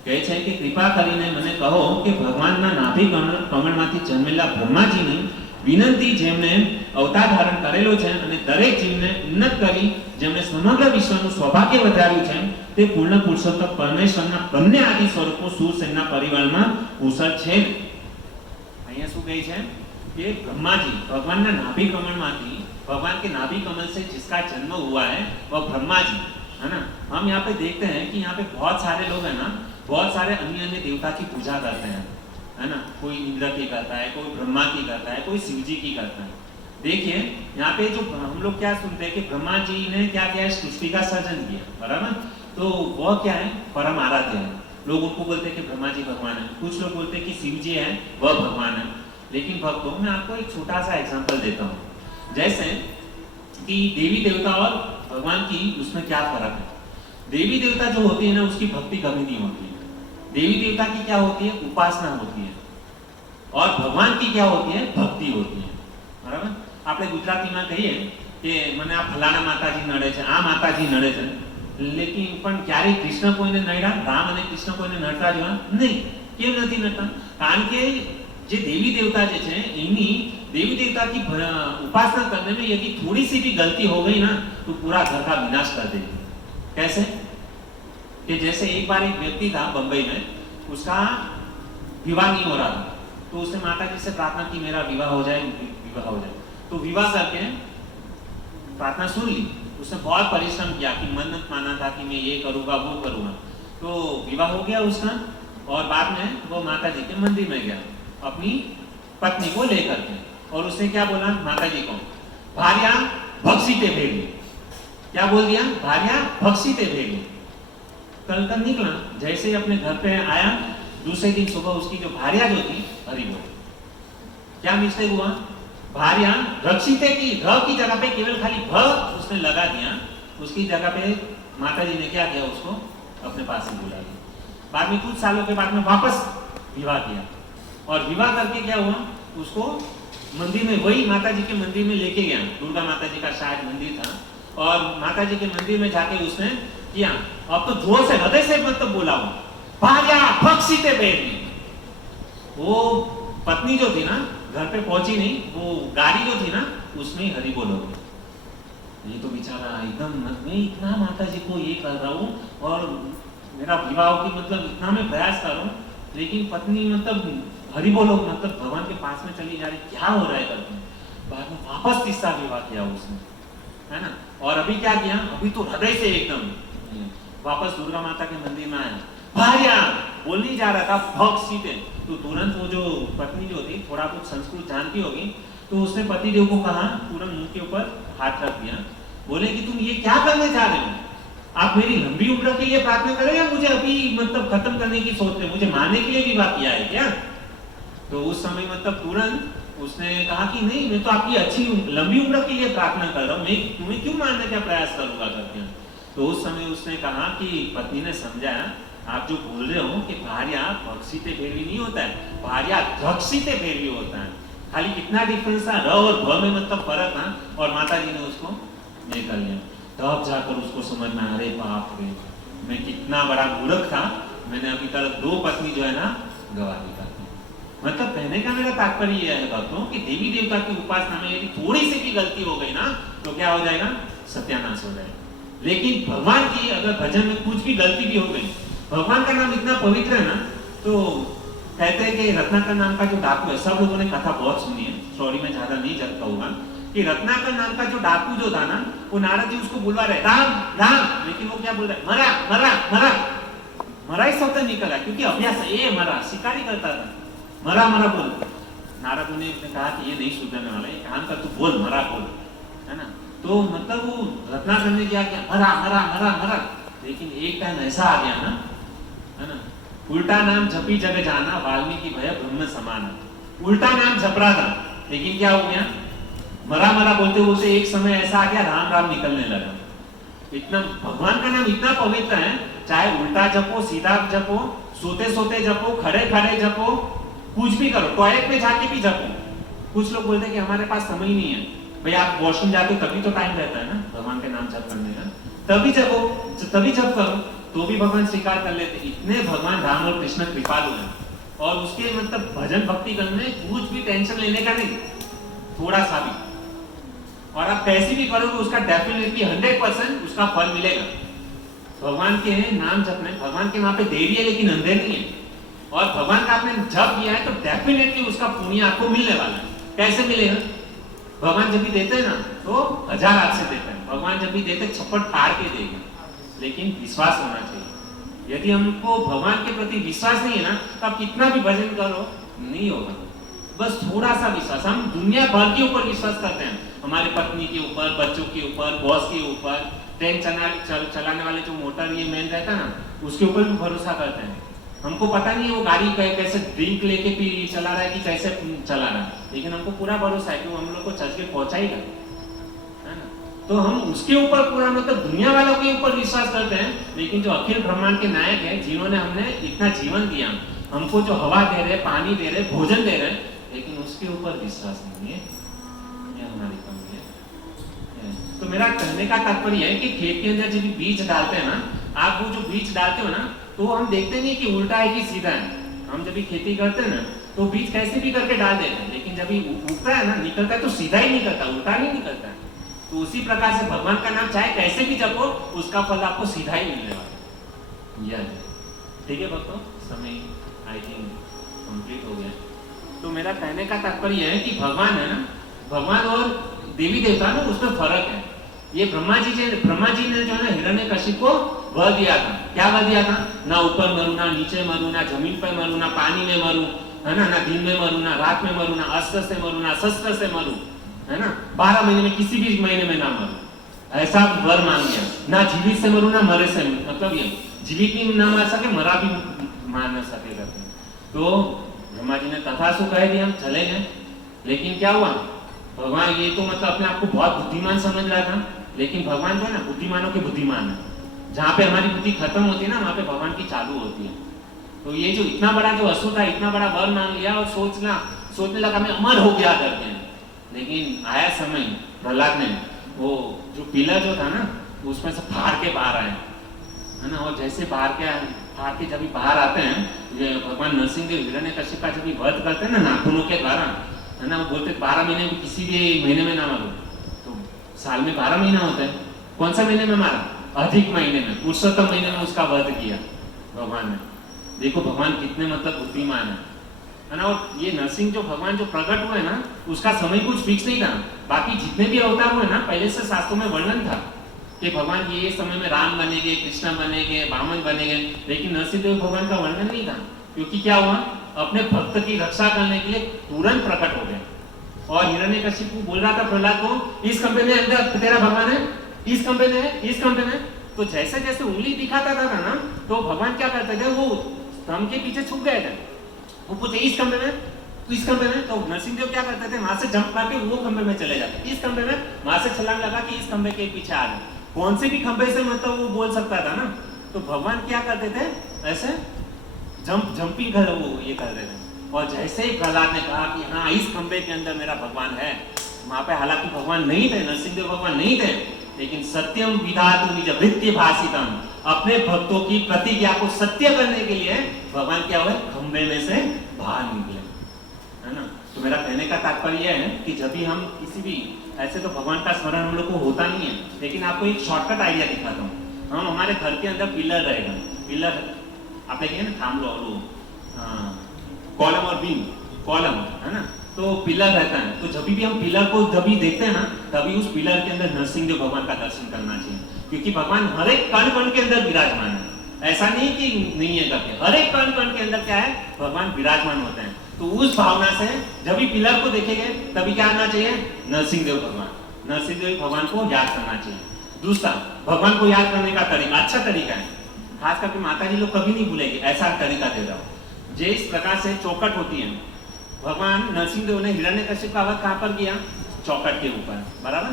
કહે છે કે કૃપા કરીને મને કહો કે ભગવાનના નાભી કમળમાંથી જન્મેલા બ્રહ્માજીની વિનંતી જેમને અવતાર ધારણ કરેલો છે અને દરેક જીવને ઉન્નત કરી જેમણે સમગ્ર વિશ્વનું સૌભાગ્ય વધાર્યું છે તે પૂર્ણ પુરુષોત્તમ પરમેશ્વરના બંને આદિ સ્વરૂપો સુરસેનના પરિવારમાં કુશળ છે. અહીંયા શું કહે છે કે બ્રહ્માજી भगवान नाभि कमल माती भगवान के नाभि कमल से जिसका जन्म हुआ है वह ब्रह्मा जी है ना. हम यहाँ पे देखते हैं कि यहाँ पे बहुत सारे लोग हैं ना, बहुत सारे अन्य अन्य देवता की पूजा करते हैं है ना. कोई इंद्र की करता है, कोई ब्रह्मा की करता है, कोई शिव जी की करता है. देखिए यहाँ पे जो हम लोग क्या सुनते हैं कि ब्रह्मा जी ने क्या किया है, सृष्टि का सर्जन किया, बराबर. तो वह क्या है, परम आराध्य है. लोग उनको बोलते हैं कि ब्रह्मा जी भगवान है, कुछ लोग बोलते हैं कि शिव जी है वह भगवान है. लेकिन भक्तों मैं आपको एक छोटा सा एग्जांपल देता हूँ. जैसे कि देवी देवता और भगवान की उसमें क्या फर्क है. देवी देवता जो होती है ना उसकी भक्ति कभी नहीं होती है. देवी देवता की क्या होती है, उपासना होती है. और भगवान की क्या होती है, भक्ति होती है. बराबर. આપણે ગુજરાતીમાં કહીએ કે મને આ ફલાણા માતાજી નડે છે, આ માતાજી નડે છે, લેકિન પણ ક્યારે કૃષ્ણ કોઈને નડ્યા, રામ અને કૃષ્ણ કોઈને નડતા જોયા નહીં. કેમ નથી નડતા? કારણ કે જે देवी देवता જે છે એની देवी देवता की उपासना करने में यदि थोड़ी सी भी गलती हो गई ना तो पूरा घर का विनाश कर देगी. कैसे कि जैसे एक बार एक व्यक्ति था बंबई में, उसका विवाह नहीं हो रहा था, तो उसने माता जी से प्रार्थना की मेरा विवाह हो जाए, विवाह हो जाए. तो विवाह करके प्रार्थना सुन ली. उसने बहुत परिश्रम किया कि मन्नत माना था कि मैं ये करूंगा वो करूंगा. तो विवाह हो गया उसका और बाद में वो माता जी के मंदिर में गया अपनी पत्नी को लेकर के, और उसने क्या बोला माता जी को, भार्या भक्षिते भेली. क्या बोल दिया, भार्या भक्षिते भेली. कल तक निकला, जैसे ही अपने घर पे आया दूसरे दिन सुबह उसकी जो भार्या जो थी हरी बोल. क्या मिस्टेक हुआ, भार्या रक्षिते की र की जगह पे केवल खाली भ उसने लगा दिया, उसकी जगह पे माता जी ने क्या किया, उसको अपने पास ही बुला लिया. बाद में कुछ सालों के बाद में वापस विवाह किया, और विवाह करके क्या हुआ, उसको मंदिर में, वही माता जी के मंदिर में लेके गया. दुर्गा माता जी का शायद मंदिर था, और माता जी के मंदिर में जाके उसने किया. अब तो जोर से हृदय से मतलब बोला हूं, भार्या भक्षिते भेली. वो पत्नी जो थी ना घर पे पहुंची नहीं, वो गाड़ी जो थी ना उसमें ही हरि बोलो. ये तो बेचारा एकदम, मैं इतना माता जी को ये कर रहा हूँ और मेरा विवाह की मतलब इतना मैं प्रयास कर रहा हूँ, लेकिन पत्नी मतलब हरि बोलो मतलब भगवान के पास में चली जा रही, क्या हो रहा है करके. बाद में वापस तीसरा विवाह किया उसने. है ना। और अभी क्या किया, अभी तो हृदय से एकदम वापस दुर्गा माता के मंदिर में आया, भार्या बोल नहीं जा रहा था, भक्त सीते। तो तुरंत वो जो पत्नी जो थी थोड़ा कुछ संस्कृत जानती होगी, तो उसने पतिदेव को कहा, तुरंत मुंह के ऊपर हाथ रख दिया, बोले कि तुम ये क्या करने जा रहे हो, आप मेरी लंबी उम्र के लिए प्रार्थना करें या मुझे अभी मतलब खत्म करने की सोच रहे, मुझे मारने के लिए भी बात किया है क्या। तो उस समय मतलब तुरंत उसने कहा कि नहीं, मैं तो आपकी अच्छी लंबी उम्र के लिए प्रार्थना कर रहा हूँ, मैं तुम्हें क्यों मारने का प्रयास करूंगा करके। तो उस समय उसने कहा कि पत्नी ने समझाया, आप जो बोल रहे हो कि भार्या भक्षिते भेरवी नहीं होता है, भार्या धक्षिते भेरवी होता है, खाली कितना डिफरेंस था, र और भ में मतलब फर्क था, और माता जी ने उसको निकल लिया। तब जाकर उसको समझ में, अरे बाप रे, मैं कितना बड़ा मूर्ख था, मैंने अभी तक 2 पत्नी जो है ना गवा दी करके। मतलब कहने का मेरा तात्पर्य यह है भक्तों कि देवी देवता की उपासना में यदि थोड़ी सी भी गलती हो गई ना, तो क्या हो जाएगा, सत्यानाश हो जाएगा। लेकिन भगवान की अगर भजन में कुछ भी गलती भी हो गई, भगवान का नाम इतना पवित्र है ना, तो कहते हैं कि रत्नाकर नाम का जो डाकू है, सब लोगों ने कथा बहुत सुनी है, स्टोरी में ज्यादा नहीं जगता होगा, कि रत्नाकर नाम का जो डाकू जो था ना, वो नारद जी उसको बुलवा रहे राम राम, लेकिन वो क्या बोल रहा है, मरा मरा मरा, मरा ही शब्द निकला, क्योंकि अभ्यास ये मरा शिकारी करता था, मरा मरा बोल। नारद ने कहा कि ये नहीं सुधरने वाला, ये काम कर, तू बोल मरा बोल, है ना। तो मतलब वो रत्नाकर ने क्या किया, मरा मरा मरा मरा, लेकिन एक टाइम ऐसा आ गया ना, है ना, उल्टा नाम जपी जग जाना, वाल्मीकि भय ब्रह्म समाना, उल्टा नाम जप रहा था, लेकिन क्या हो गया, मरा मरा बोलते बोलते एक समय ऐसा आ गया, राम राम निकलने लगा। इतना भगवान का नाम इतना पवित्र है, चाहे उल्टा जपो, सीधा जपो, सोते सोते जपो, खड़े खड़े जपो, कुछ भी करो, टॉयलेट में जाके भी जपो। कुछ लोग बोलते हैं कि हमारे पास समय नहीं है, भाई आप वॉशरूम जाते हो तभी तो टाइम रहता है ना भगवान के नाम जप करने का, तभी जपो, तभी जप करो, तो भी भगवान स्वीकार कर लेते। इतने भगवान राम और कृष्ण कृपालु हैं, और उसके मतलब भजन भक्ति करने में कुछ भी टेंशन लेने का नहीं, थोड़ा सा भी, और आप कैसे भी करोगे उसका डेफिनेटली 100% उसका फल मिलेगा। भगवान के नाम जपने, भगवान के वहां पे देरी है लेकिन अंधेर नहीं है, और भगवान का आपने जप किया है तो डेफिनेटली उसका पुण्य आपको मिलने वाला है। कैसे मिलेगा, भगवान जब भी देते हैं ना तो 1000 हाथ से देते हैं, भगवान जब भी देते छप्पड़ फाड़ के देगा, लेकिन विश्वास होना चाहिए। यदि हमको भगवान के प्रति विश्वास नहीं है ना, तो आप कितना भी भजन करो नहीं होगा। बस थोड़ा सा विश्वास, हम दुनिया भर के ऊपर विश्वास करते हैं, हमारे पत्नी के ऊपर, बच्चों के ऊपर, बॉस के ऊपर, ट्रेन चलाने वाले जो मोटर ये मैन रहता है ना, उसके ऊपर भी भरोसा करते हैं। हमको पता नहीं है वो गाड़ी कैसे ड्रिंक लेके भी चला रहा है कि कैसे चला रहा है, लेकिन हमको पूरा भरोसा है कि वो हम लोग को चल के पहुंचाएगा, है ना। तो हम उसके ऊपर पूरा मतलब दुनिया वालों के ऊपर विश्वास करते हैं, लेकिन जो अखिल ब्रह्मांड के नायक है, जिन्होंने हमने इतना जीवन दिया, हमको जो हवा दे रहे, पानी दे रहे, भोजन दे रहे, लेकिन उसके ऊपर विश्वास नहीं है, ये हमारी कमी है। तो मेरा कहने का तात्पर्य है कि खेत के अंदर जब बीज डालते हैं ना, आप वो जो बीज डालते हो ना, तो हम देखते नहीं कि उल्टा है कि सीधा है। हम जब भी खेती करते हैं ना, तो बीज कैसे भी करके डाल देते हैं, लेकिन जब उगता है ना, निकलता है तो सीधा ही निकलता है, उल्टा नहीं निकलता है। तो उसी प्रकार से भगवान का नाम चाहे कैसे भी जपो, उसका फल आपको सीधा ही मिलने वाला है। ठीक है भक्तों, समय आई थिंक कंप्लीट हो गया। तो मेरा कहने का तात्पर्य है कि भगवान है ना, भगवान और देवी देवता ना उसमें फर्क है। ये ब्रह्मा जी ने जो है ना हिरण्यकशिप को वह दिया था, क्या वह दिया था, ना ऊपर मरू, ना नीचे मरू, ना जमीन पर मरू, ना पानी में मरू, है ना, ना दिन में मरू, ना रात में मरू, ना अस्त्र से मरू, ना शस्त्र से मरू, है ना, 12 महीने में किसी भी महीने में ना मरू, ऐसा वर मांग गया। ना जीवित से मरू, ना मरे से, मतलब ये जीवित भी ना मार सके, मरा भी मार ना सके करके। तो ब्रह्मा जी ने तथास्तु कह दिया, हम चले गए। लेकिन क्या हुआ, भगवान ये तो मतलब अपने आप को बहुत बुद्धिमान समझ रहा था, लेकिन भगवान जो है ना बुद्धिमानों के बुद्धिमान है। जहाँ पे हमारी बुद्धि खत्म होती है ना, वहाँ पे भगवान की चालू होती है। तो ये जो इतना बड़ा जो असुर था, इतना बड़ा वर मांग लिया और सोचने लगा मैं अमर हो गया करके। लेकिन आया समय, प्रहलाद ने वो जो पिलर जो था ना, उसमें से फाड़ के बाहर आए, है ना, और जैसे फाड़ के जब बाहर आते हैं, भगवान नरसिंहदेव हिरण्यकशिप का जब वध करते हैं ना नाखूनों के द्वारा, है ना, वो बोलते 12 महीने में किसी भी महीने में ना मारो। तो साल में 12 महीना होता है, कौन सा महीने में मारा, अधिक महीने में, पुरुषोत्तम महीने में उसका वध किया भगवान ने। देखो भगवान कितने मतलब बुद्धिमान है, है ना। और ये नरसिंह जो भगवान जो प्रकट हुए ना, उसका समय कुछ फिक्स नहीं था। बाकी जितने भी अवतार हुए ना, पहले से शास्त्रों में वर्णन था कि भगवान ये समय में राम बनेंगे, कृष्ण बनेंगे, वामन बनेंगे, लेकिन नरसिंहदेव भगवान का वर्णन नहीं था। क्योंकि क्या हुआ, अपने भक्त की रक्षा करने के लिए तुरंत प्रकट हो गए। और हिरण्यकशिपु बोल रहा था प्रहलाद को, इस खंबे में अंदर तेरा भगवान है, इस खंबे में है, इस खंबे में। तो जैसे जैसे उंगली दिखाता था ना, तो भगवान क्या करते थे, वो स्तंभ के पीछे छुप गए थे। वो पूछे इस खंबे में, तो इस खंबे में, तो नरसिंहदेव क्या करते थे, वहां से जंप करके वो खंबे में चले जाते, इस खंबे में, वहां से छलांग लगा कि इस खंबे के पीछे आ गए। कौन से भी खंबे से मतलब वो बोल सकता था ना। तो भगवान क्या करते थे, ऐसे जंपिंग कर वो ये करते थे। और जैसे ही प्रहलाद ने कहा कि हाँ इस खंबे के अंदर मेरा भगवान है, वहां पे हालांकि भगवान नहीं थे, नरसिंहदेव भगवान नहीं थे, लेकिन सत्यम विधातु निज भृत्य भाषितम, अपने भक्तों की प्रतिज्ञा को सत्य करने के लिए भगवान क्या हुए, खंबे में से बाहर निकले, है ना। तो मेरा कहने का तात्पर्य है कि जब भी हम किसी भी, ऐसे तो भगवान का स्मरण हम लोग को होता नहीं है, लेकिन आपको एक शॉर्टकट आइडिया दिखाता हूँ। हम हमारे घर के अंदर पिलर रहेगा, पिलर आप देखिए ना, थामलो कॉलम और बीम, कॉलम है ना, तो पिलर रहता है। तो जब भी हम पिलर को जब भी देखते हैं ना, तभी उस पिलर के अंदर नरसिंहदेव भगवान का दर्शन करना चाहिए, क्योंकि भगवान हर एक कण कण के अंदर विराजमान है। ऐसा नहीं कि नहीं है करके, हर एक कण कण के अंदर क्या है, भगवान विराजमान होते हैं। तो उस भावना से जब भी पिलर को देखेंगे तभी क्या करना चाहिए, नरसिंहदेव भगवान, नरसिंहदेव भगवान को याद करना चाहिए। दूसरा, भगवान को याद करने का तरीका, अच्छा तरीका है, खास करके माता जी लोग कभी नहीं भूलेंगे, ऐसा तरीका दे रहा हूँ। जिस प्रकार से चौखट होती है, भगवान नरसिंहदेव ने हिरण्यकशिप का वध कहाँ पर किया, चौखट के ऊपर, बराबर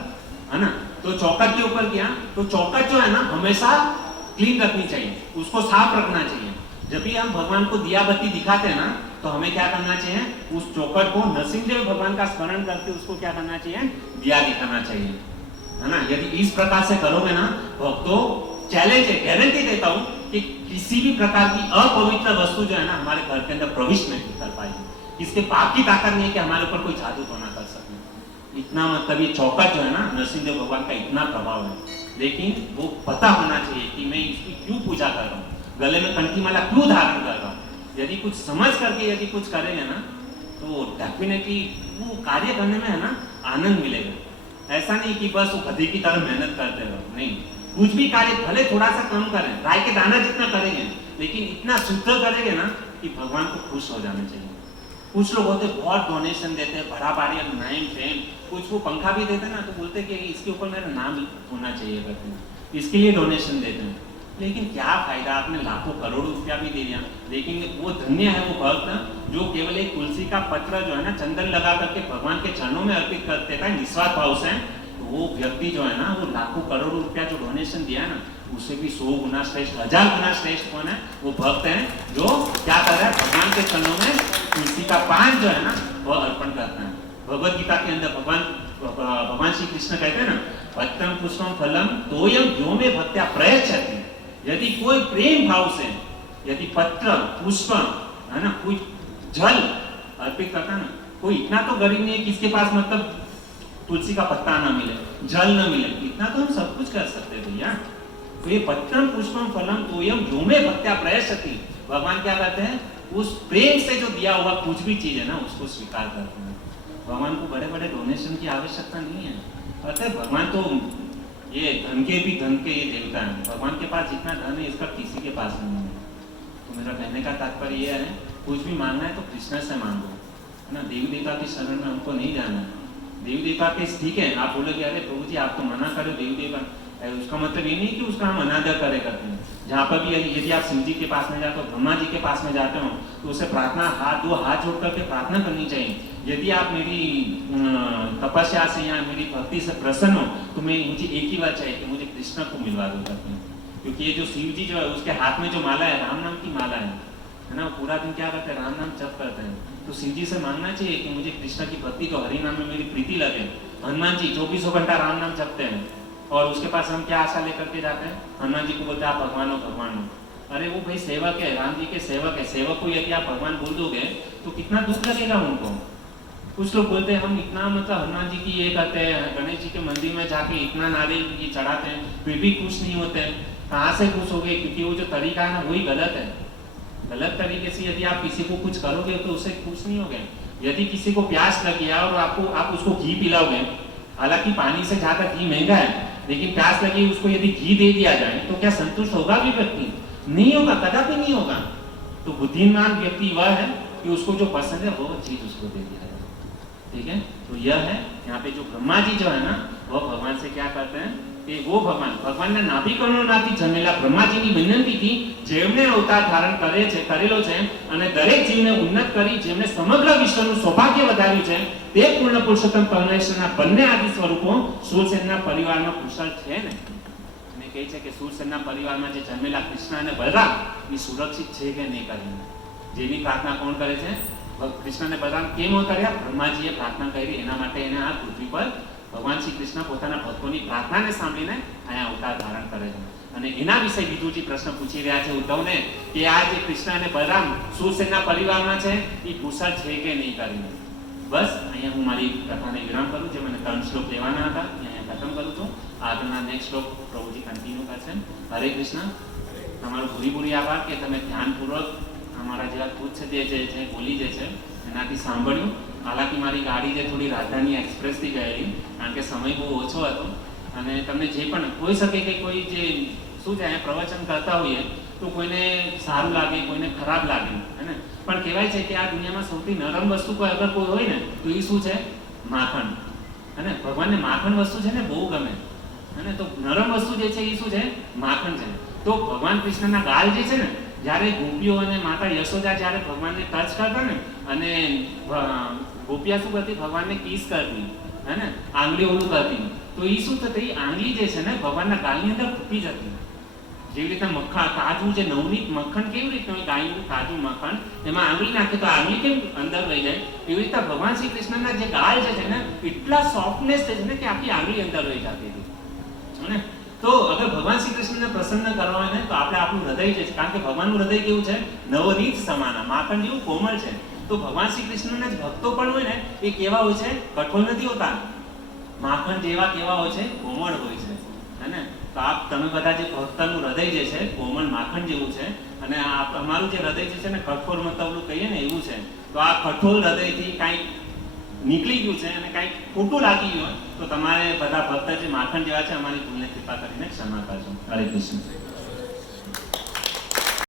है ना। तो चौखट के ऊपर किया, तो चौखट जो है ना हमेशा क्लीन रखनी चाहिए, उसको साफ रखना चाहिए। जब भी हम भगवान को दिया बत्ती दिखाते हैं ना, तो हमें क्या करना चाहिए, उस चौखट को नरसिंहदेव भगवान का स्मरण करके उसको क्या करना चाहिए, दिया दिखाना चाहिए, है ना। यदि इस प्रकार से करोगे ना, भक्तों चैलेंज है, गारंटी देता हूं कि किसी भी प्रकार की अपवित्र वस्तु जो है ना हमारे घर के अंदर प्रविष्ट नहीं कर पाएगी। इसके पाप की ताकत नहीं है कि हमारे ऊपर कोई जादू टोना कर सके। इतना मतलब ये चौखट जो है ना, नरसिंहदेव भगवान का इतना प्रभाव है, लेकिन वो पता होना चाहिए कि मैं इसकी क्यों पूजा कर रहा हूँ, गले में कंठी माला क्यों धारण कर रहा हूँ। यदि कुछ समझ करके यदि कुछ करेंगे ना, तो डेफिनेटली वो कार्य करने में है ना आनंद मिलेगा। ऐसा नहीं कि बस वो गधी की तरह मेहनत करते रहो, नहीं, कुछ भी कार्य भले थोड़ा सा कम करें, राय के दाना जितना करेंगे, लेकिन इतना शुद्ध करेंगे ना कि भगवान को खुश हो जाना चाहिए। कुछ लोग होते बहुत डोनेशन देते हैं, बड़ा बाड़ी नाम फेम, कुछ वो पंखा भी देते ना, तो बोलते कि इसके ऊपर मेरा नाम होना चाहिए करते हैं, इसके लिए डोनेशन देते हैं। लेकिन क्या फायदा, आपने लाखों करोड़ों रुपया भी दे दिया, लेकिन वो धन्य है वो भक्त जो केवल एक तुलसी का पत्र जो है ना चंदन लगा करके भगवान के चरणों में अर्पित कर देता है निस्वार्थ भाव से। तो वो व्यक्ति जो है ना, वो लाखों करोड़ों रुपया जो डोनेशन दिया है ना, उससे भी 100 गुना श्रेष्ठ, 1000 गुना श्रेष्ठ कौन है, वो भक्त है जो क्या कर रहा है, भगवान के चरणों में तुलसी का पान जो है ना वो अर्पण करता है। भगवद गीता के अंदर भगवान श्री कृष्ण कहते हैं ना, पत्रम पुष्पम फलम तोयम व्योमे भक्त्या प्रयच्छति। यदि कोई प्रेम भाव से यदि पत्र पुष्प है ना, कोई जल अर्पित करता ना, कोई इतना तो गरीब नहीं है कि इसके पास मतलब तुलसी का पत्ता ना मिले, जल ना मिले, इतना तो हम सब कुछ कर सकते हैं भैया। तो ये पत्रम पुष्पम फलम तोयम व्योमे भक्त्या प्रयच्छति, भगवान क्या करते हैं, उस प्रेम से जो दिया हुआ कुछ भी चीज है ना उसको स्वीकार करते हैं। भगवान को बड़े बड़े डोनेशन की आवश्यकता नहीं है। पता है, भगवान तो ये धन के भी धन के ये देवता है, भगवान के पास जितना धन है इसका किसी के पास नहीं है। तो मेरा कहने का तात्पर्य यह है, कुछ भी मांगना है तो कृष्ण से मांगो, है ना। देवी देवता की शरण में हमको नहीं जाना है। देवी देवता के ठीक है, आप बोलोगे अरे प्रभु जी आप तो मना करो देवी देवता, उसका मतलब ये नहीं कि उसका हम अनादर करे करते हैं। जहाँ पर भी यदि आप शिव जी के पास में जाते हो, ब्रह्मा जी के पास में जाते हो, तो उसे प्रार्थना दो हाथ जोड़ करके प्रार्थना करनी चाहिए। यदि आप मेरी तपस्या से या मेरी भक्ति से प्रसन्न हो, तो मुझे एक ही बात चाहिए कि मुझे कृष्ण को मिलवा दो करते हैं। क्योंकि ये जो शिव जी जो है उसके हाथ में जो माला है, राम नाम की माला है ना, पूरा दिन क्या करते हैं, राम नाम जप करते हैं। तो शिव जी से मांगना चाहिए कि मुझे कृष्ण की भक्ति तो हरि नाम में मेरी प्रीति लगे। हनुमान जी 24 घंटा राम नाम जपते हैं, और उसके पास हम क्या आशा लेकर के जाते हैं, हनुमान जी को बोलते हैं आप भगवान हो भगवान हो। अरे वो भाई सेवक है, राम जी के सेवक है, सेवक को यदि आप भगवान बोल दोगे तो कितना दुख लगेगा उनको। कुछ लोग बोलते हैं हम इतना मतलब हनुमान जी की ये करते हैं, गणेश जी के मंदिर में जाके इतना नारियल ये चढ़ाते हैं, फिर भी खुश नहीं होते हैं। कहाँ से खुश हो गए, क्योंकि वो जो तरीका है ना वही गलत है। गलत तरीके से यदि आप किसी को कुछ करोगे तो उससे खुश नहीं होगे। यदि किसी को प्यास लगी है और आप उसको घी पिलाओगे, हालांकि पानी से ज्यादा घी महंगा है, लेकिन प्यास लगी उसको यदि घी दे दिया जाए तो क्या संतुष्ट होगा भी व्यक्ति? नहीं होगा, कदापि नहीं होगा। तो बुद्धिमान व्यक्ति वह है कि उसको जो पसंद है वो चीज उसको दे दिया जाए। ठीक है, तो यह है यहाँ पे जो ब्रह्मा जी जो है ना, वो भगवान से क्या करते हैं कि वो ભગવાનના નાભિકર્ણોમાંથી જન્મેલા બ્રહ્માજીની વિનંતીથી જેમણે અવતાર ધારણ કરેલો છે અને દરેક જીવને ઉન્નત કરી જેમણે સમગ્ર વિશ્વનું સૌભાગ્ય વધાર્યું છે, તે પૂર્ણ પુરુષોત્તમ પરમેશ્વરના બંને આદિ સ્વરૂપો શૂરસેનના પરિવારમાં કુશળ છે ને. અને કહે છે કે શૂરસેનના પરિવારમાં જે જન્મેલા કૃષ્ણ અને બલરામ એ સુરક્ષિત છે કે નહીં કરીને, જેની પ્રાર્થના કોણ કરે છે? કૃષ્ણ અને બલરામ કેમ અવતર્યા? બ્રહ્માજીએ પ્રાર્થના કરી, એના માટે એને આ પૃથ્વી પર ભગવાન શ્રી કૃષ્ણ પોતાના ભક્તોની પ્રાર્થનાને સાંભળીને અહીંયા અવતાર ધારણ કરે છે. અને એના વિશે વિદુજી પ્રશ્ન પૂછી રહ્યા છે ઉદ્ધવને કે આ જે કૃષ્ણ અને બલરામ શૂરસેનના પરિવારમાં છે એ કુશળ છે કે નહીં કરીને. બસ અહીંયા હું મારી કથાને વિરામ કરું, જે મને 3 શ્લોક લેવાના હતા એ અહીંયા ખતમ કરું છું. આગળના નેક્સ્ટ શ્લોક પ્રભુજી કન્ટિન્યુ કરશે. હરે કૃષ્ણ. તમારો પૂરી આભાર કે તમે ધ્યાનપૂર્વક અમારા જેવા ખુદ છે જે છે બોલી જે છે એનાથી સાંભળ્યું. હાલાકી મારી ગાડી જે થોડી રાજધાની એક્સપ્રેસથી ગયેલી, કારણ કે સમય બહુ ઓછો હતો. અને તમને જે પણ હોઈ શકે કે કોઈ જે શું છે અહીંયા પ્રવચન કરતા હોઈએ તો કોઈને સારું લાગે, કોઈને ખરાબ લાગે, હે ને. પણ કહેવાય છે કે આ દુનિયામાં સૌથી નરમ વસ્તુ કોઈ અગર કોઈ હોય ને તો એ શું છે? માખણ. અને ભગવાનને માખણ વસ્તુ છે ને બહુ ગમે, અને તો નરમ વસ્તુ જે છે એ શું છે? માખણ છે. તો ભગવાન કૃષ્ણના ગાલ જે છે ને, જ્યારે ગોપીઓ અને માતા યશોદા જ્યારે ભગવાનને ટચ કરતા ને, અને ગોપિયા શું કરતી? ભગવાનને કિસ કરતી, હે ને, આંગળી ઓલું કરતી, તો એ શું થતી? આંગળી જે છે ને ભગવાનના ગાલની અંદર ફૂટી જતી. જેવી રીતે મક્ખણ તાજું જે નવનીત મક્ખણ કેવી રીતનું ગાયનું તાજું મક્ખણ એમાં આંગળી નાખે તો આંગળી કેમ અંદર રહી જાય, એવી રીતે ભગવાન શ્રી કૃષ્ણના જે ગાલ જે છે ને એટલા સોફ્ટનેસ છે ને કે આખી આંગળી અંદર રહી જતી હતી, ને. તો અગર ભગવાન શ્રી કૃષ્ણને પ્રસન્ન કરવા હોય ને તો આપણે આપણું હૃદય જે છે, કારણ કે ભગવાનનું હૃદય કેવું છે? નવનીત સમાન, માખણ જેવું કોમળ છે. તો ભગવાન શ્રી કૃષ્ણના જે ભક્તો પણ હોય ને એ કેવા હોય છે? કઠોર નથી હોતા, માખણ જેવા કેવા હોય છે? કોમળ હોય છે, હે ને. તો તમે બધા જે ભક્તનું હૃદય જે છે કોમળ માખણ જેવું છે, અને અમારું જે હૃદય જે છે ને કઠોર મતલબ કહીએ ને એવું છે. તો આ કઠોર હૃદયથી કાંઈક નીકળી ગયું છે અને કાંઈક ખોટું લાગી ગયું તો તમારે બધા ભક્ત જે માખણ જેવા છે અમારી ભૂલને કૃપા કરીને ક્ષમા કરજો. હરે કૃષ્ણ.